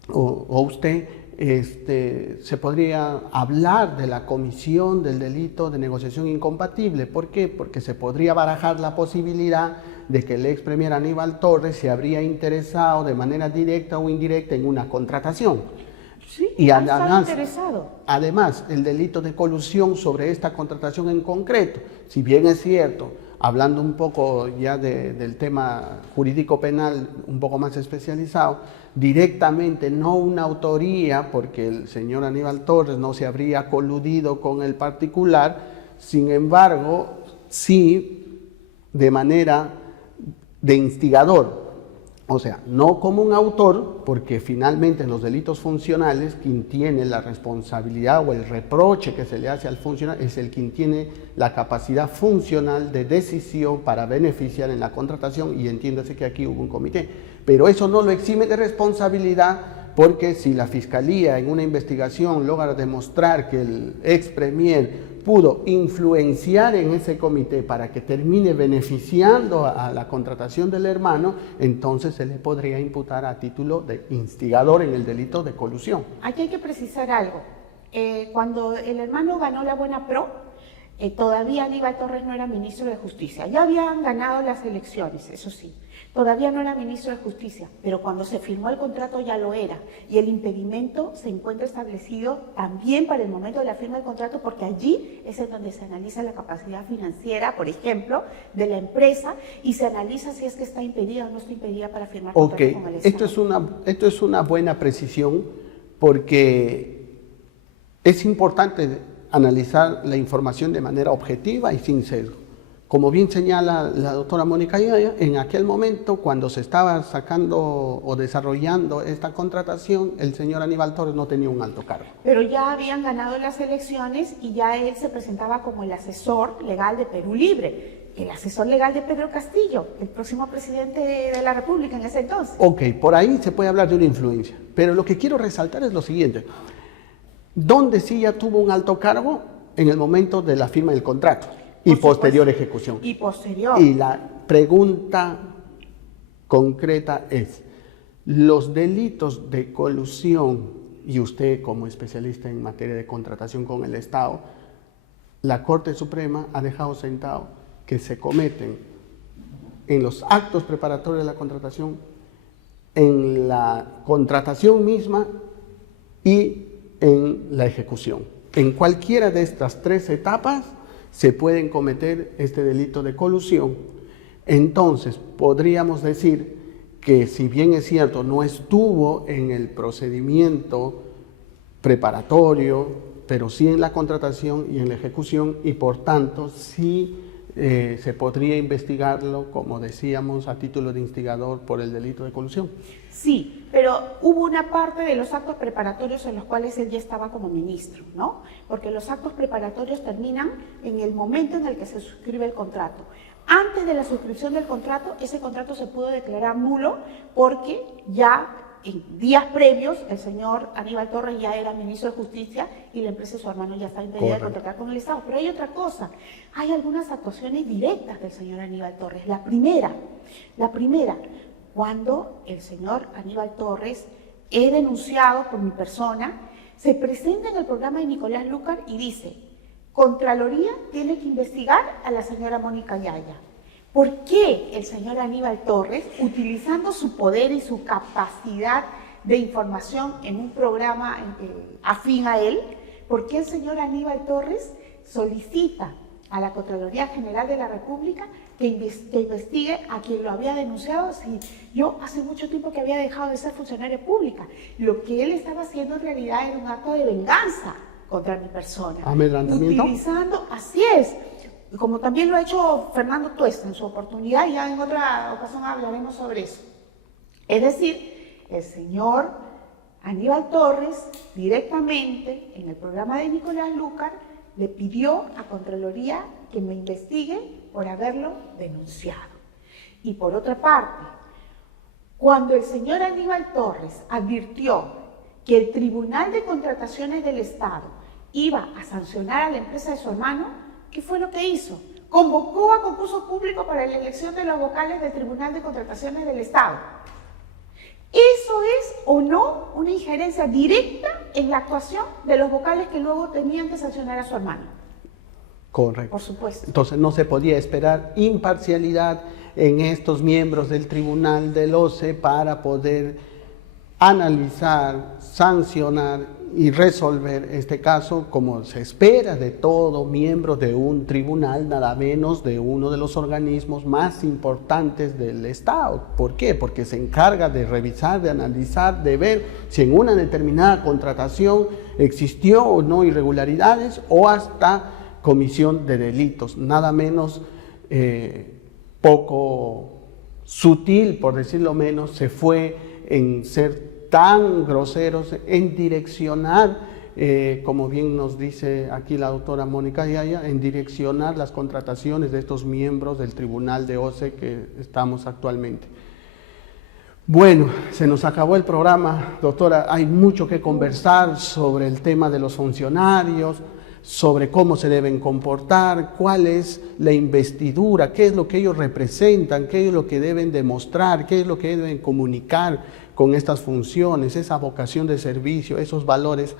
o usted, se podría hablar de la comisión del delito de negociación incompatible. ¿Por qué? Porque se podría barajar la posibilidad de que el ex premier Aníbal Torres se habría interesado de manera directa o indirecta en una contratación. Sí, y además, el delito de colusión sobre esta contratación en concreto, si bien es cierto, hablando un poco ya del tema jurídico penal un poco más especializado, directamente no una autoría, porque el señor Aníbal Torres no se habría coludido con el particular, sin embargo, sí de manera de instigador, o sea, no como un autor, porque finalmente en los delitos funcionales quien tiene la responsabilidad o el reproche que se le hace al funcionario es el quien tiene la capacidad funcional de decisión para beneficiar en la contratación, y entiéndase que aquí hubo un comité, pero eso no lo exime de responsabilidad, porque si la Fiscalía en una investigación logra demostrar que el ex premier pudo influenciar en ese comité para que termine beneficiando a la contratación del hermano, entonces se le podría imputar a título de instigador en el delito de colusión. Aquí hay que precisar algo. Cuando el hermano ganó la Buena Pro, todavía Aníbal Torres no era ministro de Justicia. Ya habían ganado las elecciones, eso sí. Todavía no era ministro de Justicia, pero cuando se firmó el contrato ya lo era. Y el impedimento se encuentra establecido también para el momento de la firma del contrato, porque allí es en donde se analiza la capacidad financiera, por ejemplo, de la empresa, y se analiza si es que está impedida o no está impedida para firmar contrato con el Estado. Esto es una buena precisión, porque es importante analizar la información de manera objetiva y sin sesgo. Como bien señala la doctora Mónica Yaya, en aquel momento, cuando se estaba sacando o desarrollando esta contratación, el señor Aníbal Torres no tenía un alto cargo. Pero ya habían ganado las elecciones y ya él se presentaba como el asesor legal de Perú Libre, el asesor legal de Pedro Castillo, el próximo presidente de la República en ese entonces. Ok, por ahí se puede hablar de una influencia, pero lo que quiero resaltar es lo siguiente. ¿Dónde sí ya tuvo un alto cargo? En el momento de la firma del contrato. Y posterior ejecución. Y posterior. Y la pregunta concreta es, los delitos de colusión, y usted como especialista en materia de contratación con el Estado, la Corte Suprema ha dejado sentado que se cometen en los actos preparatorios de la contratación, en la contratación misma y en la ejecución. En cualquiera de estas tres etapas se pueden cometer este delito de colusión, Entonces, podríamos decir que si bien es cierto, no estuvo en el procedimiento preparatorio, pero sí en la contratación y en la ejecución, y por tanto sí se podría investigarlo, como decíamos, a título de instigador por el delito de colusión. Sí, pero hubo una parte de los actos preparatorios en los cuales él ya estaba como ministro, ¿no? Porque los actos preparatorios terminan en el momento en el que se suscribe el contrato. Antes de la suscripción del contrato, ese contrato se pudo declarar nulo porque ya en días previos el señor Aníbal Torres ya era ministro de Justicia y la empresa de su hermano ya está impedida de contratar con el Estado. Pero hay otra cosa, hay algunas actuaciones directas del señor Aníbal Torres. La primera, cuando el señor Aníbal Torres es denunciado por mi persona, se presenta en el programa de Nicolás Lucar y dice: Contraloría tiene que investigar a la señora Mónica Yaya. ¿Por qué el señor Aníbal Torres, utilizando su poder y su capacidad de información en un programa afín a él, por qué el señor Aníbal Torres solicita a la Contraloría General de la República que investigue a quien lo había denunciado? Si yo hace mucho tiempo que había dejado de ser funcionaria pública, lo que él estaba haciendo en realidad era un acto de venganza contra mi persona. ¿Amedrentamiento? Utilizando, así es, como también lo ha hecho Fernando Tuesta en su oportunidad, y ya en otra ocasión hablaremos sobre eso. Es decir, el señor Aníbal Torres directamente en el programa de Nicolás Lucar le pidió a Contraloría que me investigue por haberlo denunciado. Y por otra parte, cuando el señor Aníbal Torres advirtió que el Tribunal de Contrataciones del Estado iba a sancionar a la empresa de su hermano, ¿qué fue lo que hizo? Convocó a concurso público para la elección de los vocales del Tribunal de Contrataciones del Estado. ¿Eso es o no una injerencia directa en la actuación de los vocales que luego tenían que sancionar a su hermano? Correcto. Por supuesto. Entonces no se podía esperar imparcialidad en estos miembros del Tribunal del OCE para poder analizar, sancionar y resolver este caso como se espera de todo miembro de un tribunal, nada menos de uno de los organismos más importantes del Estado. ¿Por qué? Porque se encarga de revisar, de analizar, de ver si en una determinada contratación existió o no irregularidades o hasta comisión de delitos, nada menos poco sutil, por decirlo menos, se fue en ser tan groseros, en direccionar, como bien nos dice aquí la doctora Mónica Yaya, en direccionar las contrataciones de estos miembros del Tribunal de OCE que estamos actualmente. Bueno, se nos acabó el programa, doctora, hay mucho que conversar sobre el tema de los funcionarios, sobre cómo se deben comportar, cuál es la investidura, qué es lo que ellos representan, qué es lo que deben demostrar, qué es lo que deben comunicar con estas funciones, esa vocación de servicio, esos valores.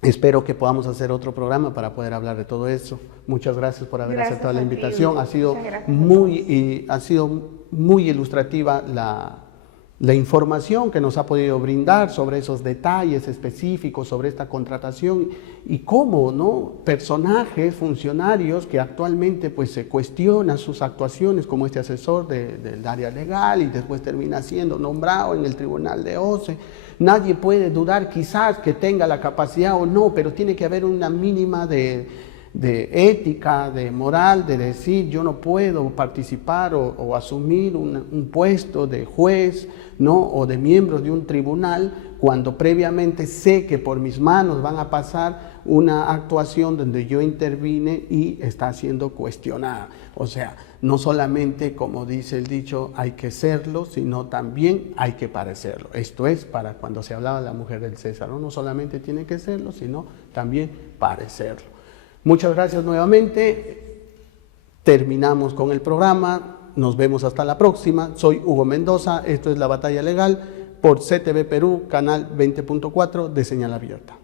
Espero que podamos hacer otro programa para poder hablar de todo eso. Muchas gracias por haber aceptado la invitación. Ha sido muy ilustrativa la información que nos ha podido brindar sobre esos detalles específicos, sobre esta contratación y cómo, ¿no?, personajes, funcionarios que actualmente pues se cuestionan sus actuaciones, como este asesor del área legal y después termina siendo nombrado en el Tribunal de OCE. Nadie puede dudar quizás que tenga la capacidad o no, pero tiene que haber una mínima de ética, de moral, de decir yo no puedo participar o asumir un puesto de juez, ¿no?, o de miembro de un tribunal cuando previamente sé que por mis manos van a pasar una actuación donde yo intervine y está siendo cuestionada. O sea, no solamente, como dice el dicho, hay que serlo, sino también hay que parecerlo. Esto es para cuando se hablaba de la mujer del César, no solamente tiene que serlo, sino también parecerlo. Muchas gracias nuevamente. Terminamos con el programa. Nos vemos hasta la próxima. Soy Hugo Mendoza. Esto es La Batalla Legal por CTV Perú, canal 20.4 de Señal Abierta.